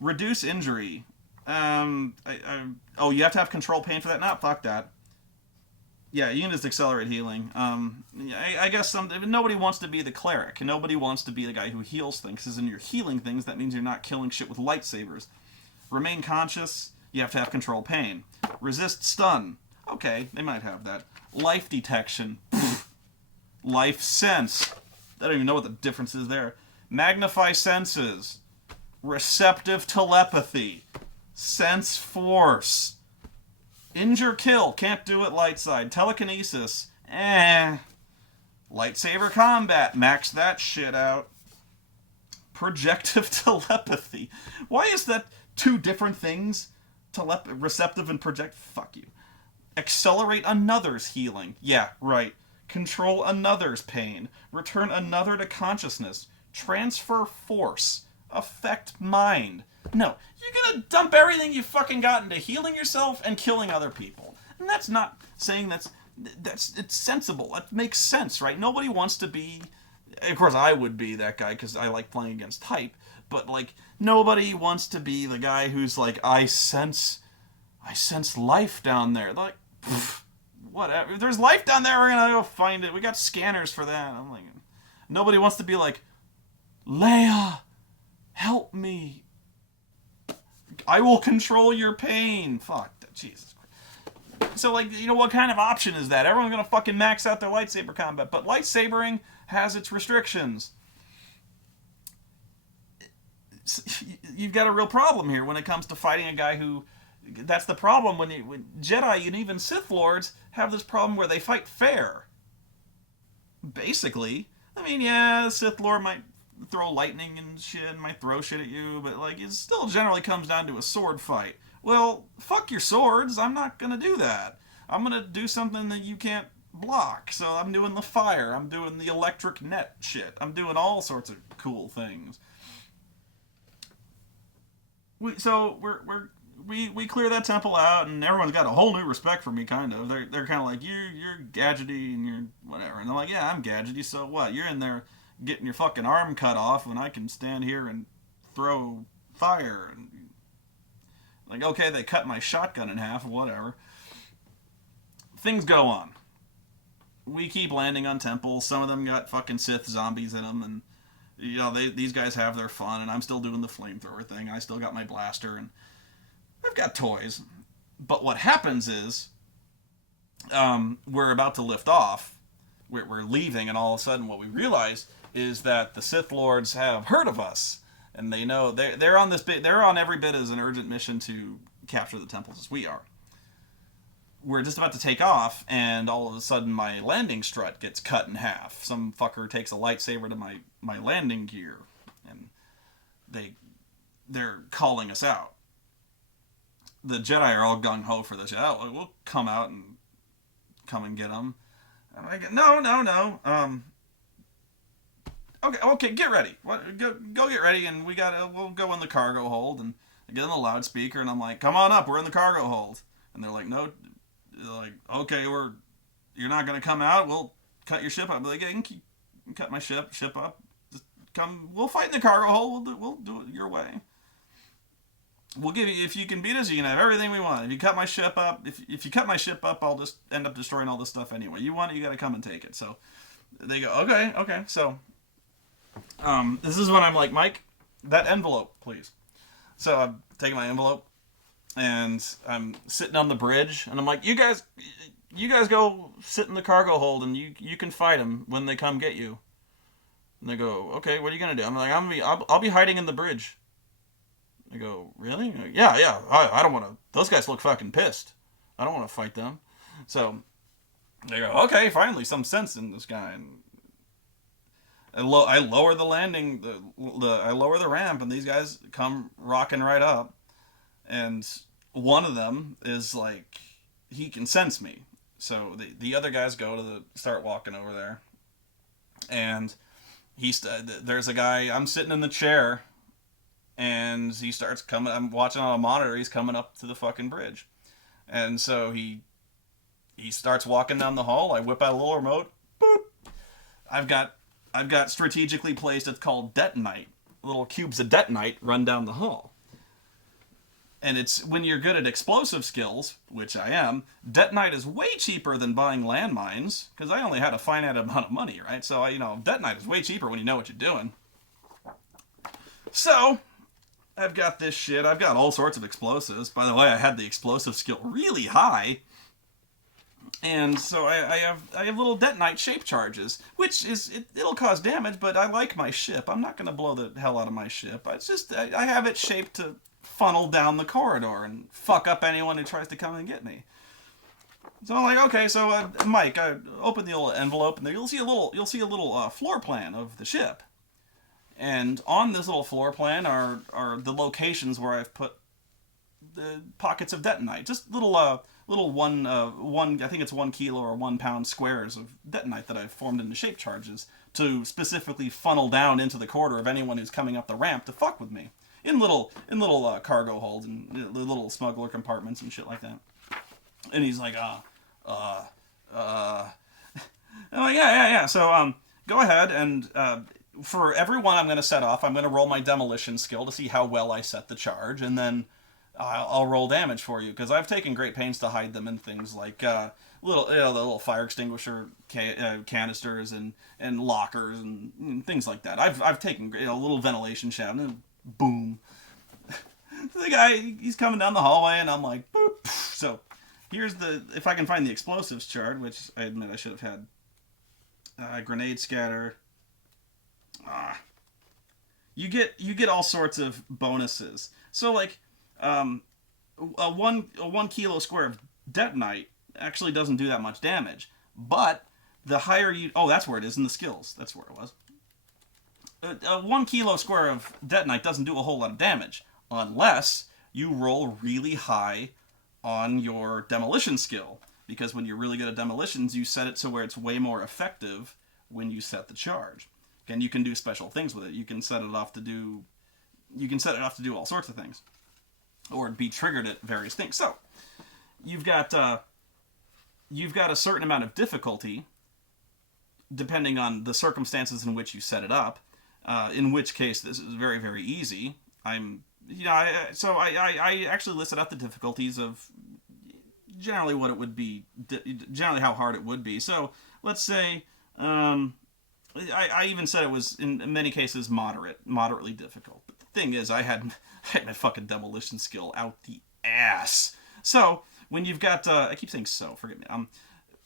Reduce injury. You have to have control pain for that? No, fuck that. Yeah, you can just accelerate healing. I guess nobody wants to be the cleric. Nobody wants to be the guy who heals things. Because when you're healing things, that means you're not killing shit with lightsabers. Remain conscious. You have to have control pain. Resist stun. Okay, they might have that. Life detection. Life sense. I don't even know what the difference is there. Magnify senses. Receptive telepathy. Sense force. Injure kill. Can't do it light side. Telekinesis. Lightsaber combat. Max that shit out. Projective telepathy. Why is that two different things? Receptive and project. Fuck you. Accelerate another's healing. Yeah, right. Control another's pain. Return another to consciousness. Transfer force. Affect mind. No, you're gonna dump everything you fucking got into healing yourself and killing other people. And that's not saying it's sensible. That makes sense, right? Nobody wants to be. Of course, I would be that guy because I like playing against type. But like, nobody wants to be the guy who's like, I sense life down there. They're like, whatever. If there's life down there, we're gonna go find it. We got scanners for that. I'm like, nobody wants to be like, Leia, help me. I will control your pain. Fuck that, Jesus Christ. So like, what kind of option is that? Everyone's gonna fucking max out their lightsaber combat, but lightsabering has its restrictions. You've got a real problem here when it comes to fighting a guy who. That's the problem when Jedi and even Sith Lords have this problem where they fight fair. Basically, I mean, yeah, the Sith Lord might throw lightning and shit, and might throw shit at you, but like it still generally comes down to a sword fight. Well, fuck your swords. I'm not gonna do that. I'm gonna do something that you can't block. So I'm doing the fire. I'm doing the electric net shit. I'm doing all sorts of cool things. We clear that temple out, and everyone's got a whole new respect for me. Kind of, they're kind of like you're gadgety and you're whatever, and they're like, yeah, I'm gadgety. So what? You're in there getting your fucking arm cut off when I can stand here and throw fire. And like, okay, they cut my shotgun in half, whatever. Things go on. We keep landing on temples. Some of them got fucking Sith zombies in them, and these guys have their fun, and I'm still doing the flamethrower thing. I still got my blaster, and I've got toys. But what happens is, we're about to lift off. We're leaving, and all of a sudden what we realize is that the Sith Lords have heard of us, and they know they're on every bit as an urgent mission to capture the temples as we are. We're just about to take off, and all of a sudden my landing strut gets cut in half. Some fucker takes a lightsaber to my landing gear, and they're calling us out. The Jedi are all gung-ho for this. Oh, we'll come out and come and get them. I'm like, no. Okay, get ready. Go get ready, and we'll go in the cargo hold, and I get on the loudspeaker, and I'm like, come on up, we're in the cargo hold. And they're like, no. They're like, okay, you're not gonna come out. We'll cut your ship up. But like, yeah, you can cut my ship up. come. We'll fight in the cargo hold. We'll do it your way. We'll give you, if you can beat us, you can have everything we want. If you cut my ship up, if you cut my ship up, I'll just end up destroying all this stuff anyway. You want it, you got to come and take it. So they go, okay. So this is when I'm like, Mike, that envelope, please. So I'm taking my envelope, and I'm sitting on the bridge, and I'm like, you guys go sit in the cargo hold, and you can fight them when they come get you. And they go, okay, what are you gonna do? I'm like, I'll be hiding in the bridge. They go, really? Like, yeah. I don't want to. Those guys look fucking pissed. I don't want to fight them. So they go, okay, finally some sense in this guy. And I lower the landing, I lower the ramp, and these guys come rocking right up. And one of them is like, he can sense me. So the other guys go to start walking over there, and there's a guy. I'm sitting in the chair. And he starts coming. I'm watching on a monitor. He's coming up to the fucking bridge, and so he starts walking down the hall. I whip out a little remote. Boop. I've got strategically placed. It's called detonite. Little cubes of detonite run down the hall. And it's when you're good at explosive skills, which I am. Detonite is way cheaper than buying landmines because I only had a finite amount of money, right? So detonite is way cheaper when you know what you're doing. So I've got this shit. I've got all sorts of explosives. By the way, I had the explosive skill really high. And so I have little detonite shape charges, which it'll cause damage, but I like my ship. I'm not going to blow the hell out of my ship. It's just, I have it shaped to funnel down the corridor and fuck up anyone who tries to come and get me. So I'm like, okay, so Mike, I open the little envelope, and there you'll see a little floor plan of the ship. And on this little floor plan are the locations where I've put the pockets of detonite. Just little one I think it's 1 kilo or 1 pound squares of detonite that I've formed into shape charges to specifically funnel down into the corridor of anyone who's coming up the ramp to fuck with me. In little cargo holds and little smuggler compartments and shit like that. And he's like, I'm like, yeah. So go ahead and for every one I'm going to set off, I'm going to roll my demolition skill to see how well I set the charge, and then I'll roll damage for you, because I've taken great pains to hide them in things like the little fire extinguisher canisters and lockers and things like that. I've taken a little ventilation shaft, and boom. The guy, he's coming down the hallway, and I'm like, boop. So here's if I can find the explosives chart, which I admit I should have had. Grenade scatter. You get all sorts of bonuses. So like, a 1 kilo square of detonite actually doesn't do that much damage. But the higher that's where it is in the skills. That's where it was. A 1 kilo square of detonite doesn't do a whole lot of damage unless you roll really high on your demolition skill. Because when you're really good at demolitions, you set it to where it's way more effective when you set the charge. And you can do special things with it. You can set it off to do all sorts of things, or be triggered at various things. So you've got a certain amount of difficulty depending on the circumstances in which you set it up. In which case, this is very, very easy. I actually listed out the difficulties of generally what it would be, generally how hard it would be. So let's say. I even said it was, in many cases, moderately difficult. But the thing is, I had my fucking demolition skill out the ass. So, when you've got, I keep saying so, forgive me.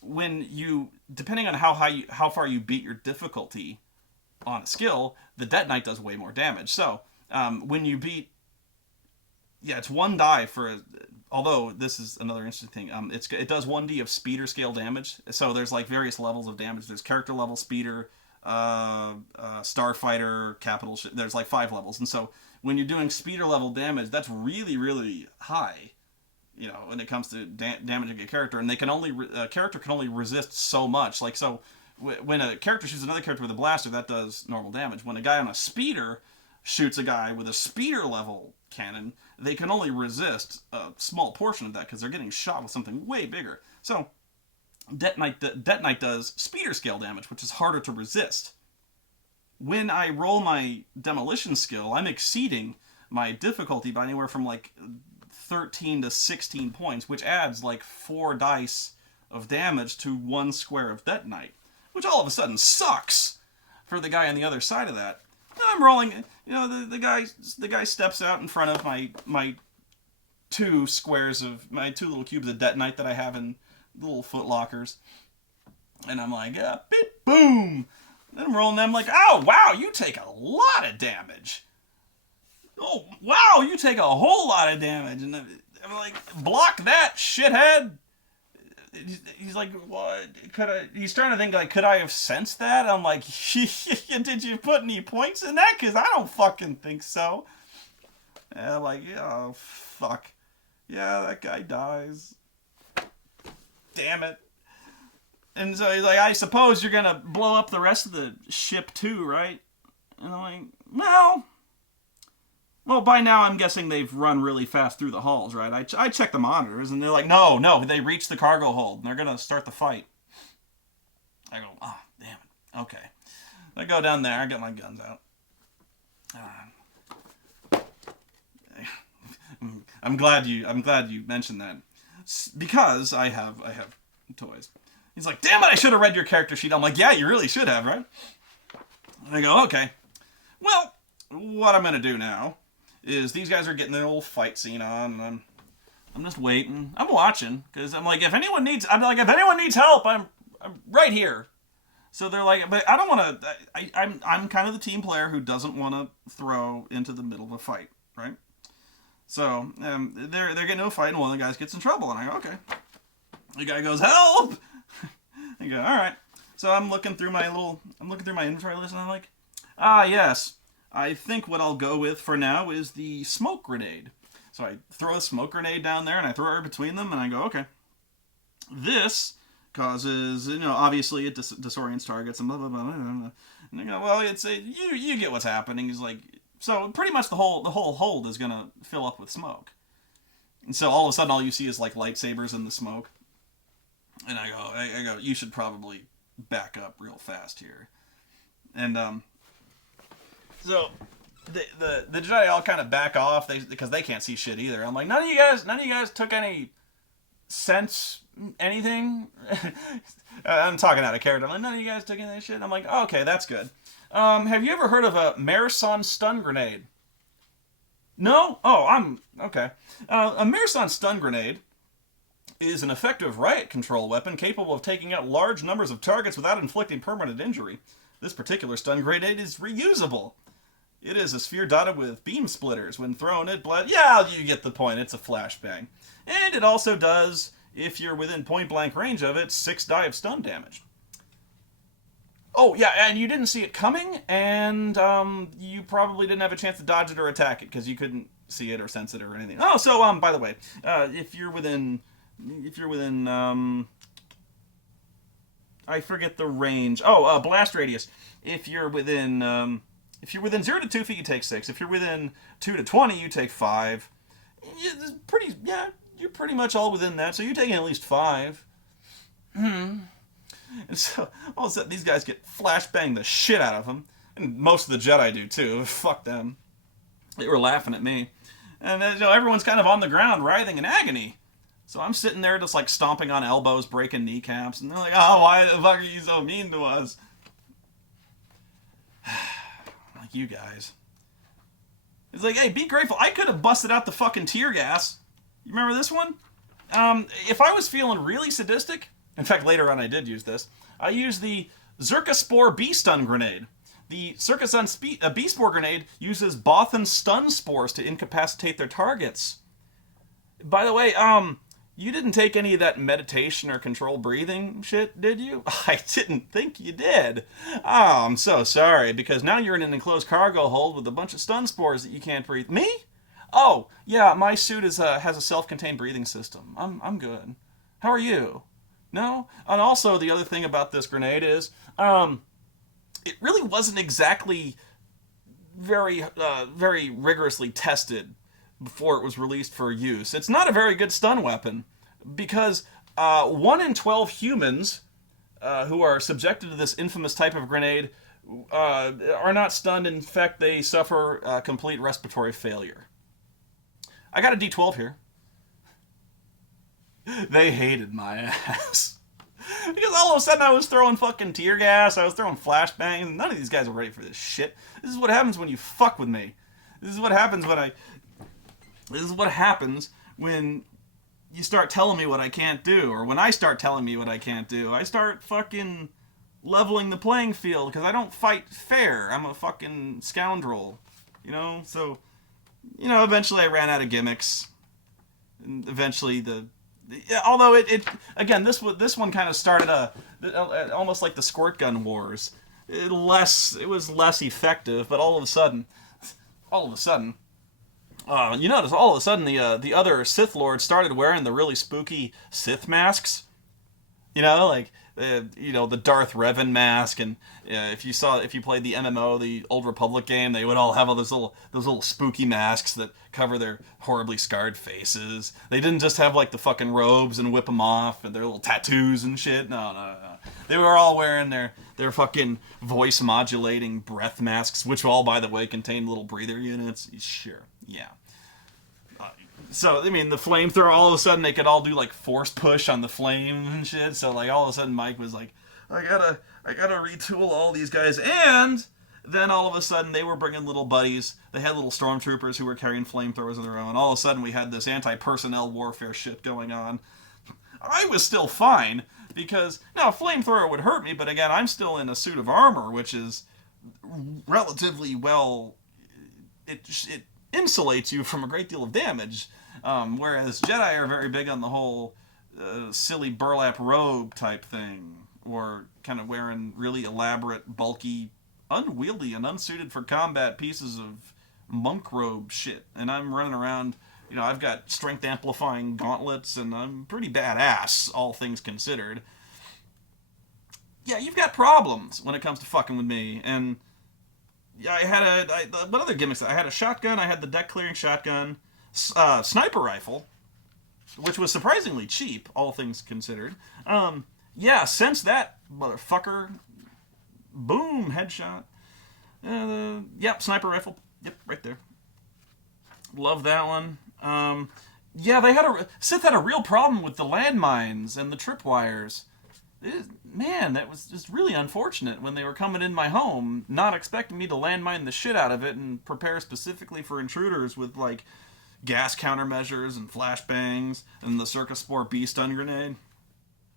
When you, depending on how far you beat your difficulty on a skill, the detonite does way more damage. So, when you beat, it's 1 die for, although this is another interesting thing, it does 1d of speeder scale damage. So there's like various levels of damage. There's character level, speeder, starfighter, capital. There's like 5 levels, and so when you're doing speeder level damage, that's really, really high. When it comes to damaging a character, and a character can only resist so much. Like so, when a character shoots another character with a blaster, that does normal damage. When a guy on a speeder shoots a guy with a speeder level cannon, they can only resist a small portion of that because they're getting shot with something way bigger. So detonite does speeder scale damage, which is harder to resist. when I roll my demolition skill, I'm exceeding my difficulty by anywhere from like 13 to 16 points, which adds like 4 dice of damage to 1 square of detonite, which all of a sudden sucks for the guy on the other side of that. I'm rolling, the guy steps out in front of my 2 squares of my 2 little cubes of detonite that I have in the little foot lockers, and I'm like, beep, boom. Then I'm rolling them like, oh wow, you take a lot of damage. Oh wow, you take a whole lot of damage, and I'm like, block that, shithead. He's like, what? He's trying to think like, could I have sensed that? I'm like, did you put any points in that? Because I don't fucking think so. And I'm like, oh fuck, yeah, that guy dies. Damn it. And so he's like, I suppose you're gonna blow up the rest of the ship too, right? And I'm like, well, by now I'm guessing they've run really fast through the halls, right? I checked the monitors, and they're like, no, they reached the cargo hold, and they're gonna start the fight. I go, damn it, okay. I go down there, I get my guns out. I'm glad you mentioned that, because I have toys. He's like, damn it, I should have read your character sheet. I'm like, yeah, you really should have, right? And I go, okay. Well, what I'm going to do now is these guys are getting their little fight scene on, and I'm just waiting. I'm watching, because I'm like, if anyone needs help, I'm right here. So they're like, but I don't want to, I'm kind of the team player who doesn't want to throw into the middle of a fight, right? So they're getting into a fight, and one of the guys gets in trouble, and I go, okay. The guy goes, help! I go, all right. So I'm looking through my inventory list, and I'm like, yes. I think what I'll go with for now is the smoke grenade. So I throw a smoke grenade down there, and I throw it between them, and I go, okay. This causes, obviously it disorients targets, and blah, blah, blah, blah, blah. And I go, well, you get what's happening. He's like, so pretty much the whole hold is going to fill up with smoke. And so all of a sudden, all you see is like lightsabers in the smoke. And I go, you should probably back up real fast here. And so the Jedi all kind of back off because they can't see shit either. I'm like, none of you guys took any sense, anything. I'm talking out of character. I'm like, none of you guys took any of that shit. I'm like, oh, okay, that's good. Have you ever heard of a Marathon stun grenade? No? Oh, I'm okay. A Marathon stun grenade is an effective riot control weapon capable of taking out large numbers of targets without inflicting permanent injury. This particular stun grenade is reusable. It is a sphere dotted with beam splitters. When thrown, it yeah, you get the point. It's a flashbang. And it also does, if you're within point-blank range of it, 6 die of stun damage. Oh, yeah, and you didn't see it coming, and you probably didn't have a chance to dodge it or attack it, because you couldn't see it or sense it or anything. Oh, so, by the way, if you're within, I forget the range. Oh, blast radius. If you're within 0 to 2 feet, you take 6. If you're within 2 to 20, you take 5. You're pretty much all within that, so you're taking at least 5. And so, all of a sudden, these guys get flashbang the shit out of them. And most of the Jedi do, too. Fuck them. They were laughing at me. And everyone's kind of on the ground, writhing in agony. So I'm sitting there just, like, stomping on elbows, breaking kneecaps. And they're like, oh, why the fuck are you so mean to us? Like, you guys. It's like, hey, be grateful. I could have busted out the fucking tear gas. You remember this one? If I was feeling really sadistic... In fact, later on I did use this. I used the Zerka Bee Stun Grenade. The Zerka Bee Spore Grenade uses Bothan Stun Spores to incapacitate their targets. By the way, you didn't take any of that meditation or controlled breathing shit, did you? I didn't think you did. Oh, I'm so sorry, because now you're in an enclosed cargo hold with a bunch of stun spores that you can't breathe. Me? Oh, yeah, my suit has a self-contained breathing system. I'm good. How are you? No? And also, the other thing about this grenade is, it really wasn't exactly very rigorously tested before it was released for use. It's not a very good stun weapon, because 1 in 12 humans who are subjected to this infamous type of grenade are not stunned. In fact, they suffer complete respiratory failure. I got a D12 here. They hated my ass. Because all of a sudden I was throwing fucking tear gas, I was throwing flashbangs, and none of these guys were ready for this shit. This is what happens when you fuck with me. This is what happens when you start telling me what I can't do, or when I start telling me what I can't do. I start fucking leveling the playing field, because I don't fight fair. I'm a fucking scoundrel. So, eventually I ran out of gimmicks. And eventually although it again, this one kind of started almost like the squirt gun wars. It was less effective, but all of a sudden, you notice all of a sudden the other Sith Lords started wearing the really spooky Sith masks. The Darth Revan mask, and if you played the MMO, the Old Republic game, they would all have all those little spooky masks that cover their horribly scarred faces. They didn't just have like the fucking robes and whip them off and their little tattoos and shit. No. They were all wearing their fucking voice modulating breath masks, which all, by the way, contained little breather units. Sure, yeah. So, the flamethrower, all of a sudden, they could all do, like, force push on the flame and shit. So, like, all of a sudden, Mike was like, I gotta retool all these guys. And then, all of a sudden, they were bringing little buddies. They had little stormtroopers who were carrying flamethrowers of their own. All of a sudden, we had this anti-personnel warfare shit going on. I was still fine, because, now, a flamethrower would hurt me, but again, I'm still in a suit of armor, which is relatively well... It insulates you from a great deal of damage. Whereas Jedi are very big on the whole silly burlap robe type thing, or kind of wearing really elaborate, bulky, unwieldy, and unsuited for combat pieces of monk robe shit. And I'm running around, I've got strength amplifying gauntlets, and I'm pretty badass, all things considered. Yeah, you've got problems when it comes to fucking with me, and yeah, what other gimmicks? I had a shotgun, I had the deck clearing shotgun, sniper rifle, which was surprisingly cheap, all things considered. Sense that, motherfucker. Boom, headshot. Sniper rifle. Yep, right there. Love that one. Sith had a real problem with the landmines and the tripwires. That was just really unfortunate when they were coming in my home, not expecting me to landmine the shit out of it and prepare specifically for intruders with, like, gas countermeasures and flashbangs and the Circus Spore bee stun grenade.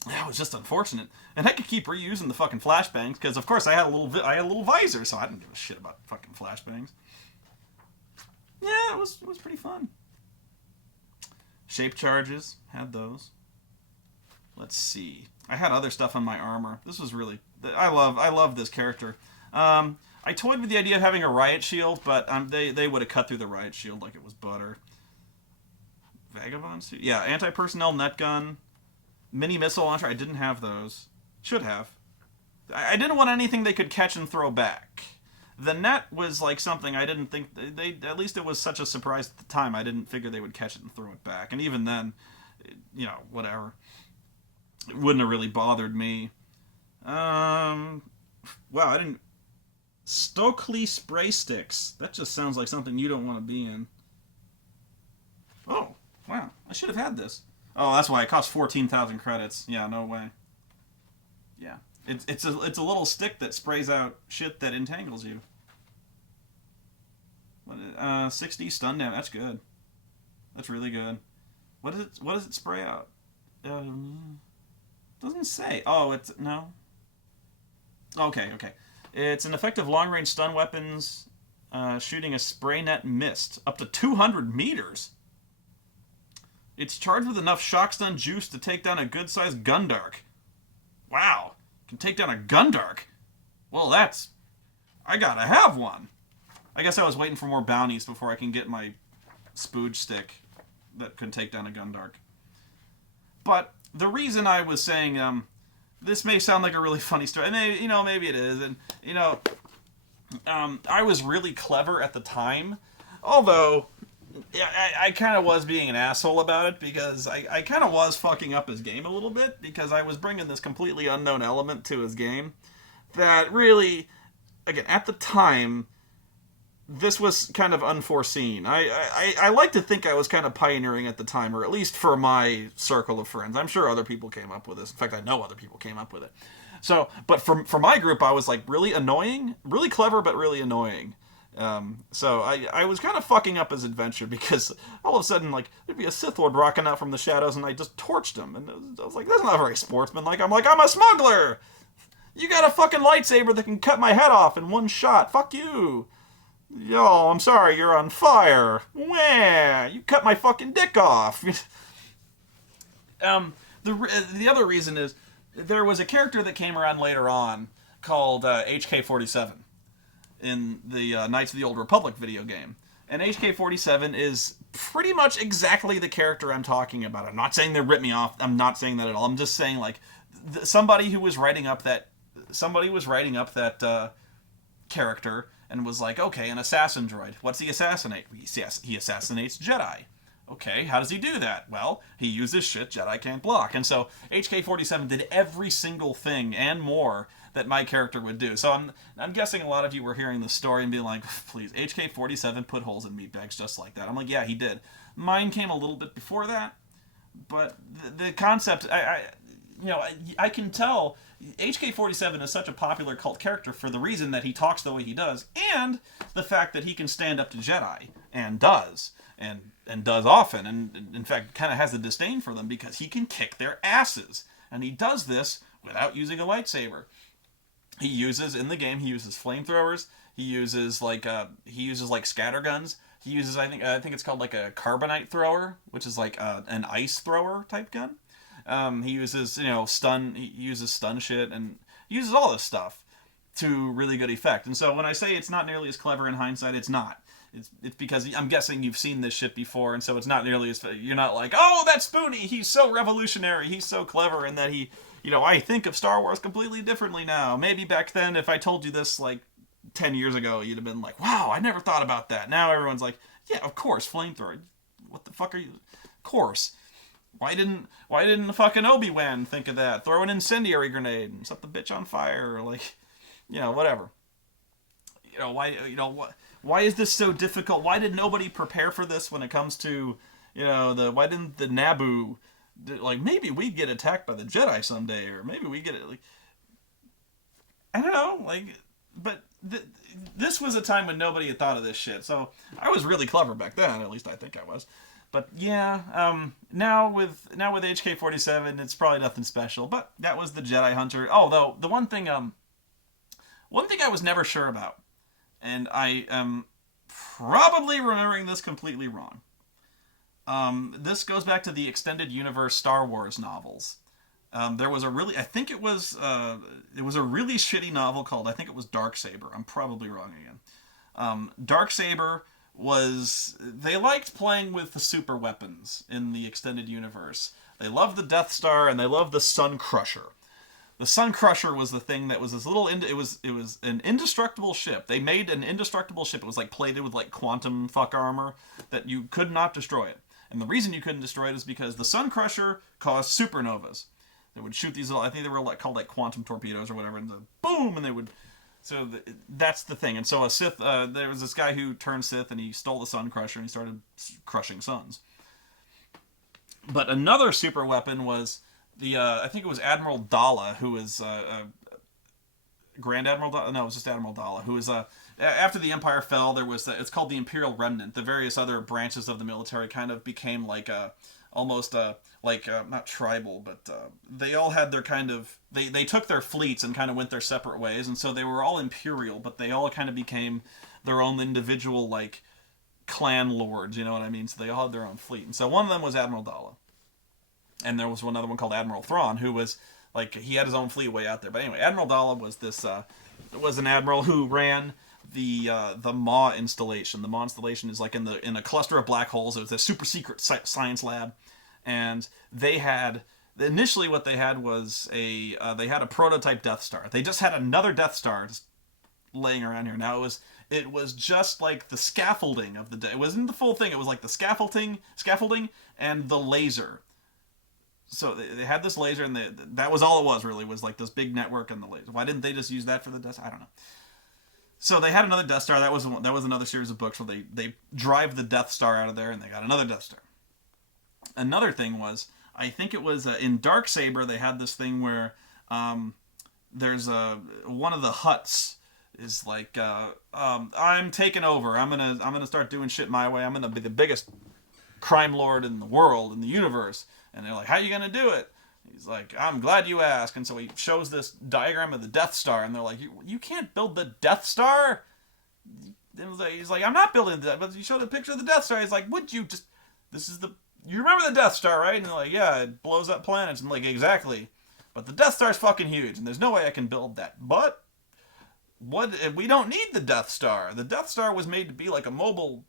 That was just unfortunate. And I could keep reusing the fucking flashbangs, because, of course, I had a little visor, so I didn't give a shit about fucking flashbangs. Yeah, it was pretty fun. Shape charges, had those. Let's see. I had other stuff on my armor. This was really... I love this character. I toyed with the idea of having a riot shield, but they would have cut through the riot shield like it was butter. Vagabond suit? Yeah, anti-personnel net gun. Mini missile launcher. I didn't have those. Should have. I didn't want anything they could catch and throw back. The net was like something I didn't think... At least it was such a surprise at the time. I didn't figure they would catch it and throw it back. And even then, whatever. It wouldn't have really bothered me. Wow, I didn't... Stokely spray sticks. That just sounds like something you don't want to be in. Oh, wow. I should have had this. Oh, that's why it costs 14,000 credits. Yeah, no way. Yeah. It's a little stick that sprays out shit that entangles you. 60 stun damage. That's good. That's really good. What does it spray out? Doesn't say. Oh, it's... No. Okay. It's an effective long-range stun weapons shooting a spray net mist up to 200 meters. It's charged with enough shock stun juice to take down a good-sized Gundark. Wow. Can take down a Gundark? Well, that's... I gotta have one. I guess I was waiting for more bounties before I can get my spooge stick that can take down a Gundark. But the reason I was saying... this may sound like a really funny story. Maybe it is. And, I was really clever at the time. Although, I kind of was being an asshole about it, because I kind of was fucking up his game a little bit, because I was bringing this completely unknown element to his game that really again, at the time, this was kind of unforeseen. I like to think I was kind of pioneering at the time, or at least for my circle of friends. I'm sure other people came up with this. In fact, I know other people came up with it. So, but for my group, I was like really annoying, really clever, but really annoying. So I was kind of fucking up his adventure because all of a sudden, like, there'd be a Sith Lord rocking out from the shadows, and I just torched him. And I was like, that's not very sportsmanlike. I'm like, I'm a smuggler! You got a fucking lightsaber that can cut my head off in one shot. Fuck you! Yo, I'm sorry, you're on fire. Wah! You cut my fucking dick off. The other reason is there was a character that came around later on called HK-47 in the Knights of the Old Republic video game. And HK-47 is pretty much exactly the character I'm talking about. I'm not saying they ripped me off. I'm not saying that at all. I'm just saying, like, somebody was writing up that character and was like, okay, an assassin droid. What's he assassinate? He assassinates Jedi. Okay, how does he do that? Well, he uses shit Jedi can't block. And so HK-47 did every single thing and more that my character would do. So I'm guessing a lot of you were hearing the story and being like, please, HK-47 put holes in meatbags just like that. I'm like, yeah, he did. Mine came a little bit before that, but the concept, I can tell HK-47 is such a popular cult character for the reason that he talks the way he does, and the fact that he can stand up to Jedi, and does, and does often, and in fact kind of has a disdain for them because he can kick their asses, and he does this without using a lightsaber. He uses, in the game, he uses flamethrowers, he uses scatter guns, he uses, I think it's called like a carbonite thrower, which is like an ice thrower type gun. He uses, stun shit, and he uses all this stuff to really good effect. And so when I say it's not nearly as clever in hindsight, it's not. It's because I'm guessing you've seen this shit before, and so it's not nearly as... You're not like, oh, that's Spoony, he's so revolutionary, he's so clever, and that he... I think of Star Wars completely differently now. Maybe back then, if I told you this, like, 10 years ago, you'd have been like, wow, I never thought about that. Now everyone's like, yeah, of course, flamethrower. What the fuck are you... Of course. Why didn't the fucking Obi-Wan think of that? Throw an incendiary grenade and set the bitch on fire, or like, whatever. Why is this so difficult? Why did nobody prepare for this when it comes to, why didn't the Naboo, like, maybe we get attacked by the Jedi someday, or maybe we get it, like, I don't know, like, but this was a time when nobody had thought of this shit, so I was really clever back then, at least I think I was. But yeah, now with HK-47, it's probably nothing special. But that was the Jedi Hunter. Oh, though the one thing I was never sure about, and I am probably remembering this completely wrong. This goes back to the extended universe Star Wars novels. There was a really, I think it was a really shitty novel called, I think it was Darksaber. I'm probably wrong again. Darksaber they liked playing with the super weapons in the extended universe. They loved the Death Star and they loved the Sun Crusher. The Sun Crusher was the thing that was this little, it was an indestructible ship. They made an indestructible ship. It was like plated with like quantum fuck armor that you could not destroy it. And the reason you couldn't destroy it is because the Sun Crusher caused supernovas. They would shoot these little, I think they were called like quantum torpedoes or whatever, and boom, and they would... So that's the thing. And so a Sith, there was this guy who turned Sith and he stole the Sun Crusher and he started crushing suns. But another super weapon was I think it was Admiral Dalla, who was Grand Admiral Dalla? No, it was just Admiral Dalla, who was after the Empire fell, there was it's called the Imperial Remnant. The various other branches of the military kind of became like almost not tribal, but they all had their kind of... They took their fleets and kind of went their separate ways, and so they were all imperial, but they all kind of became their own individual, like, clan lords, you know what I mean? So they all had their own fleet. And so one of them was Admiral Dalla. And there was another one called Admiral Thrawn, who was, like, he had his own fleet way out there. But anyway, Admiral Dalla was was an admiral who ran the Maw installation. The Maw installation is, like, in a cluster of black holes. It was a super secret science lab. And they had... Initially what they had was they had a prototype Death Star. They just had another Death Star just laying around here. Now it was just like the scaffolding of the... It wasn't the full thing. It was like the scaffolding and the laser. So they had this laser, and that was all it was, really, was like this big network and the laser. Why didn't they just use that for the Death? I don't know. So they had another Death Star. That was another series of books where they drive the Death Star out of there, and they got another Death Star. Another thing was, I think it was in Darksaber, they had this thing where there's one of the Hutts is like, I'm taking over. I'm gonna start doing shit my way. I'm gonna be the biggest crime lord in the world, in the universe. And they're like, how you gonna do it? He's like, I'm glad you asked. And so he shows this diagram of the Death Star, and they're like, you can't build the Death Star? He's like, I'm not building that. But you showed a picture of the Death Star. He's like, would you just, you remember the Death Star, right? And they're like, yeah, it blows up planets. And like, exactly. But the Death Star's fucking huge, and there's no way I can build that. But we don't need the Death Star. The Death Star was made to be like a mobile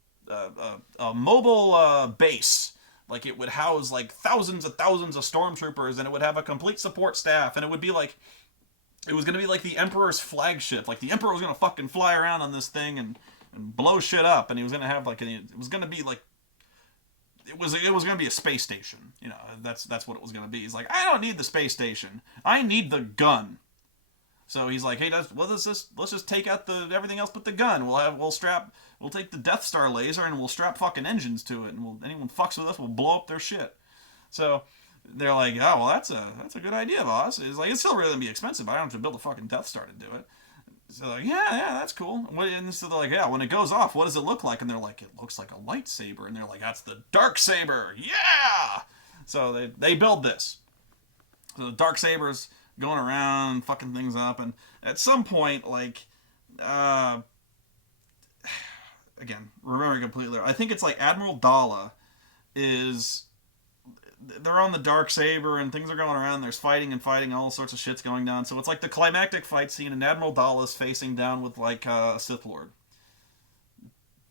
base. Like, it would house like thousands of stormtroopers, and it would have a complete support staff, and it was gonna be like the Emperor's flagship. Like, the Emperor was gonna fucking fly around on this thing and blow shit up, and he was gonna have like it was gonna be a space station. You know, that's what it was gonna be. He's like, I don't need the space station. I need the gun. So he's like, hey, let's just take out everything else but the gun. We'll take the Death Star laser and we'll strap fucking engines to it, and anyone fucks with us, we'll blow up their shit. So they're like, oh, well, that's a good idea, boss. It's like, it's still really gonna be expensive. I don't have to build a fucking Death Star to do it. So they're like, yeah, that's cool. And so they're like, yeah, when it goes off, what does it look like? And they're like, it looks like a lightsaber. And they're like, that's the Darksaber. Yeah. So they build this. So the Darksaber's going around fucking things up, and at some point, like, again, remembering completely, I think it's like Admiral Dala they're on the Darksaber, and things are going around, there's fighting, all sorts of shit's going down, so it's like the climactic fight scene, and Admiral Dala's facing down with like a Sith Lord.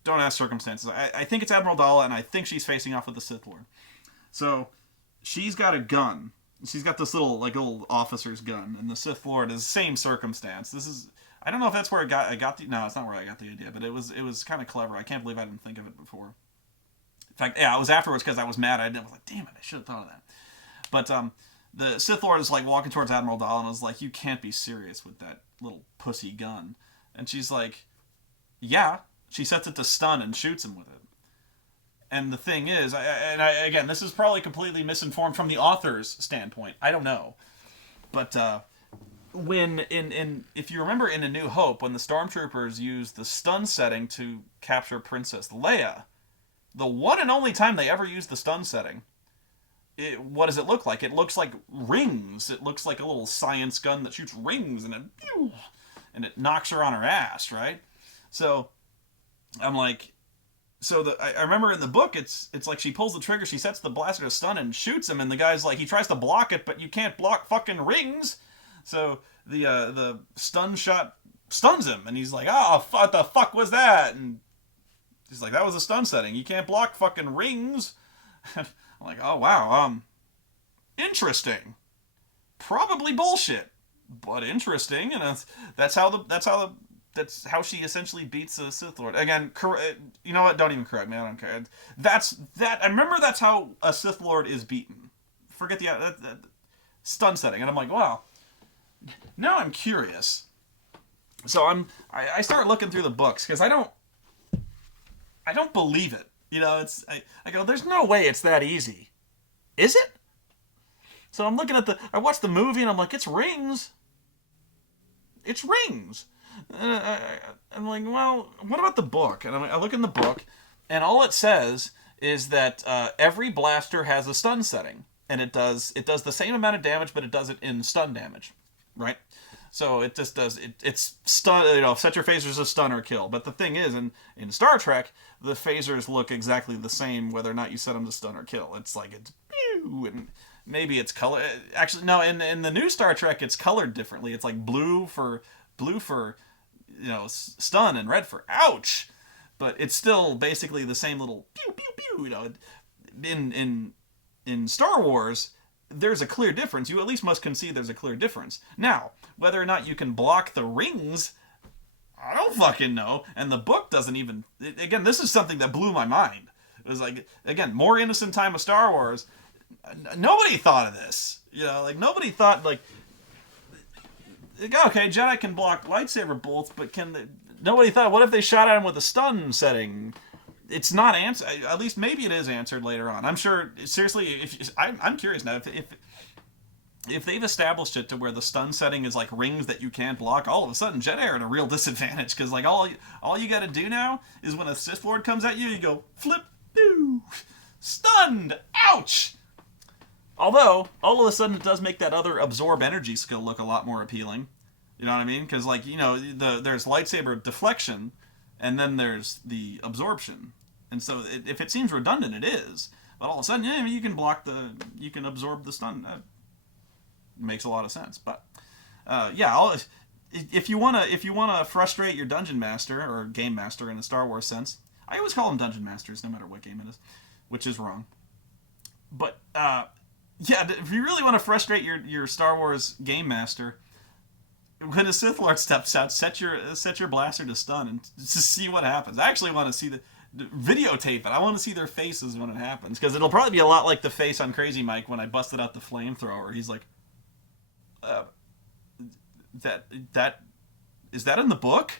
Don't ask circumstances. I think it's Admiral Dala, and I think she's facing off with the Sith Lord. So she's got a gun. She's got this little officer's gun, and the Sith Lord is the same circumstance. I don't know if that's where no, it's not where I got the idea, but it was kind of clever. I can't believe I didn't think of it before. In fact, yeah, it was afterwards because I was mad. I was like, damn it, I should have thought of that. But the Sith Lord is like walking towards Admiral Dahl, and I was like, you can't be serious with that little pussy gun. And she's like, yeah. She sets it to stun and shoots him with it. And the thing is, again, this is probably completely misinformed from the author's standpoint. I don't know. But if you remember in A New Hope, when the Stormtroopers used the stun setting to capture Princess Leia, the one and only time they ever used the stun setting, what does it look like? It looks like rings. It looks like a little science gun that shoots rings, and it knocks her on her ass, right? So I'm like, I remember in the book, it's like she pulls the trigger, she sets the blaster to stun and shoots him, and the guy's like, he tries to block it, but you can't block fucking rings. So the stun shot stuns him, and he's like, oh, what the fuck was that? And he's like, that was a stun setting. You can't block fucking rings. I'm like, oh wow, interesting. Probably bullshit, but interesting, and that's how she essentially beats the Sith Lord. Again, you know what? Don't even correct me. I don't care. I remember that's how a Sith Lord is beaten. Forget the stun setting, and I'm like, wow. Now I'm curious. So I start looking through the books because I don't believe it. You know, I go, there's no way it's that easy. Is it? So I'm looking at I watched the movie and I'm like, it's rings. It's rings. I'm like, well, what about the book? And I look in the book, and all it says is that every blaster has a stun setting, and it does the same amount of damage, but it does it in stun damage, right? So it just does it's stun. You know, set your phasers to stun or kill. But the thing is, in Star Trek, the phasers look exactly the same whether or not you set them to stun or kill. It's like it's pew, and maybe it's color. Actually, no. In the new Star Trek, it's colored differently. It's like blue for stun and red for ouch, but it's still basically the same little pew pew pew. You know, in Star Wars, there's a clear difference. You at least must concede there's a clear difference. Now, whether or not you can block the rings, I don't fucking know. And the book doesn't even. Again, this is something that blew my mind. It was like, again, more innocent time of Star Wars. Nobody thought of this. You know, like nobody thought like. Okay, Jedi can block lightsaber bolts, but Nobody thought, what if they shot at him with a stun setting? It's not answered. At least maybe it is answered later on. I'm sure. Seriously, I'm curious now if they've established it to where the stun setting is like rings that you can't block, all of a sudden Jedi are at a real disadvantage because like all you got to do now is when a Sith Lord comes at you, you go flip, boo, stunned, ouch. Although all of a sudden it does make that other absorb energy skill look a lot more appealing. You know what I mean? Because like there's lightsaber deflection, and then there's the absorption, and so if it seems redundant, it is. But all of a sudden, yeah, you can you can absorb the stun. Makes a lot of sense. But if you wanna frustrate your dungeon master or game master in a Star Wars sense, I always call them dungeon masters no matter what game it is, which is wrong. But if you really want to frustrate your Star Wars game master, when a Sith Lord steps out, set your blaster to stun and just see what happens. I actually want to see the videotape it. I want to see their faces when it happens because it'll probably be a lot like the face on Crazy Mike when I busted out the flamethrower. He's like, that is that in the book?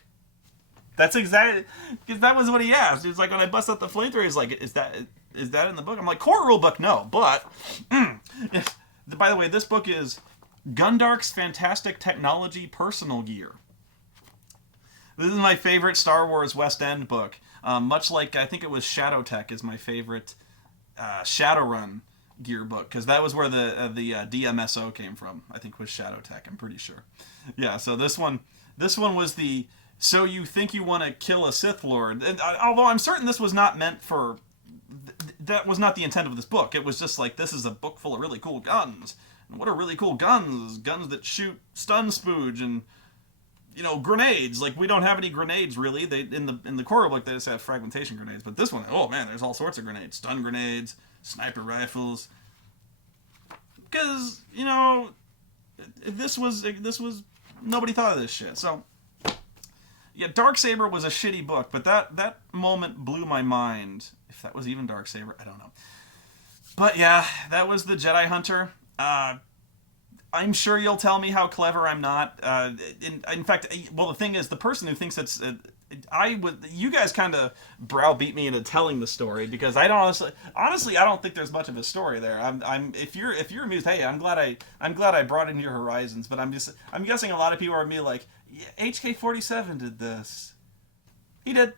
That's exactly because that was what he asked. He was like, when I bust out the flamethrower, he's like, is that in the book? I'm like, core rule book, no. But by the way, this book is Gundark's Fantastic Technology Personal Gear. This is my favorite Star Wars West End book. Much like I think it was ShadowTech is my favorite Shadowrun gear book because that was where the DMSO came from. I think was ShadowTech. I'm pretty sure. Yeah. So this one was the so you think you want to kill a Sith Lord. And, although I'm certain this was not meant for. That was not the intent of this book. It was just like this is a book full of really cool guns. And what are really cool guns? Guns that shoot stun spooge and grenades. Like we don't have any grenades really. They in the core book they just have fragmentation grenades. But this one, oh man, there's all sorts of grenades. Stun grenades, sniper rifles. Because this was nobody thought of this shit. So yeah, Darksaber was a shitty book, but that moment blew my mind. If that was even Darksaber, I don't know. But yeah, that was the Jedi Hunter. I'm sure you'll tell me how clever I'm not. In fact, well, the thing is, the person who thinks it's, you guys kind of browbeat me into telling the story because I don't honestly, I don't think there's much of a story there. If you're amused, hey, I'm glad I brought in your horizons. But I'm guessing a lot of people are me like, yeah, HK-47 did this. He did.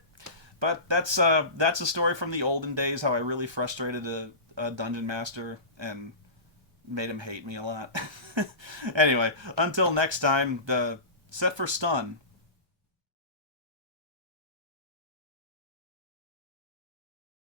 But that's a story from the olden days. How I really frustrated a dungeon master and made him hate me a lot. Anyway, until next time, set for stun.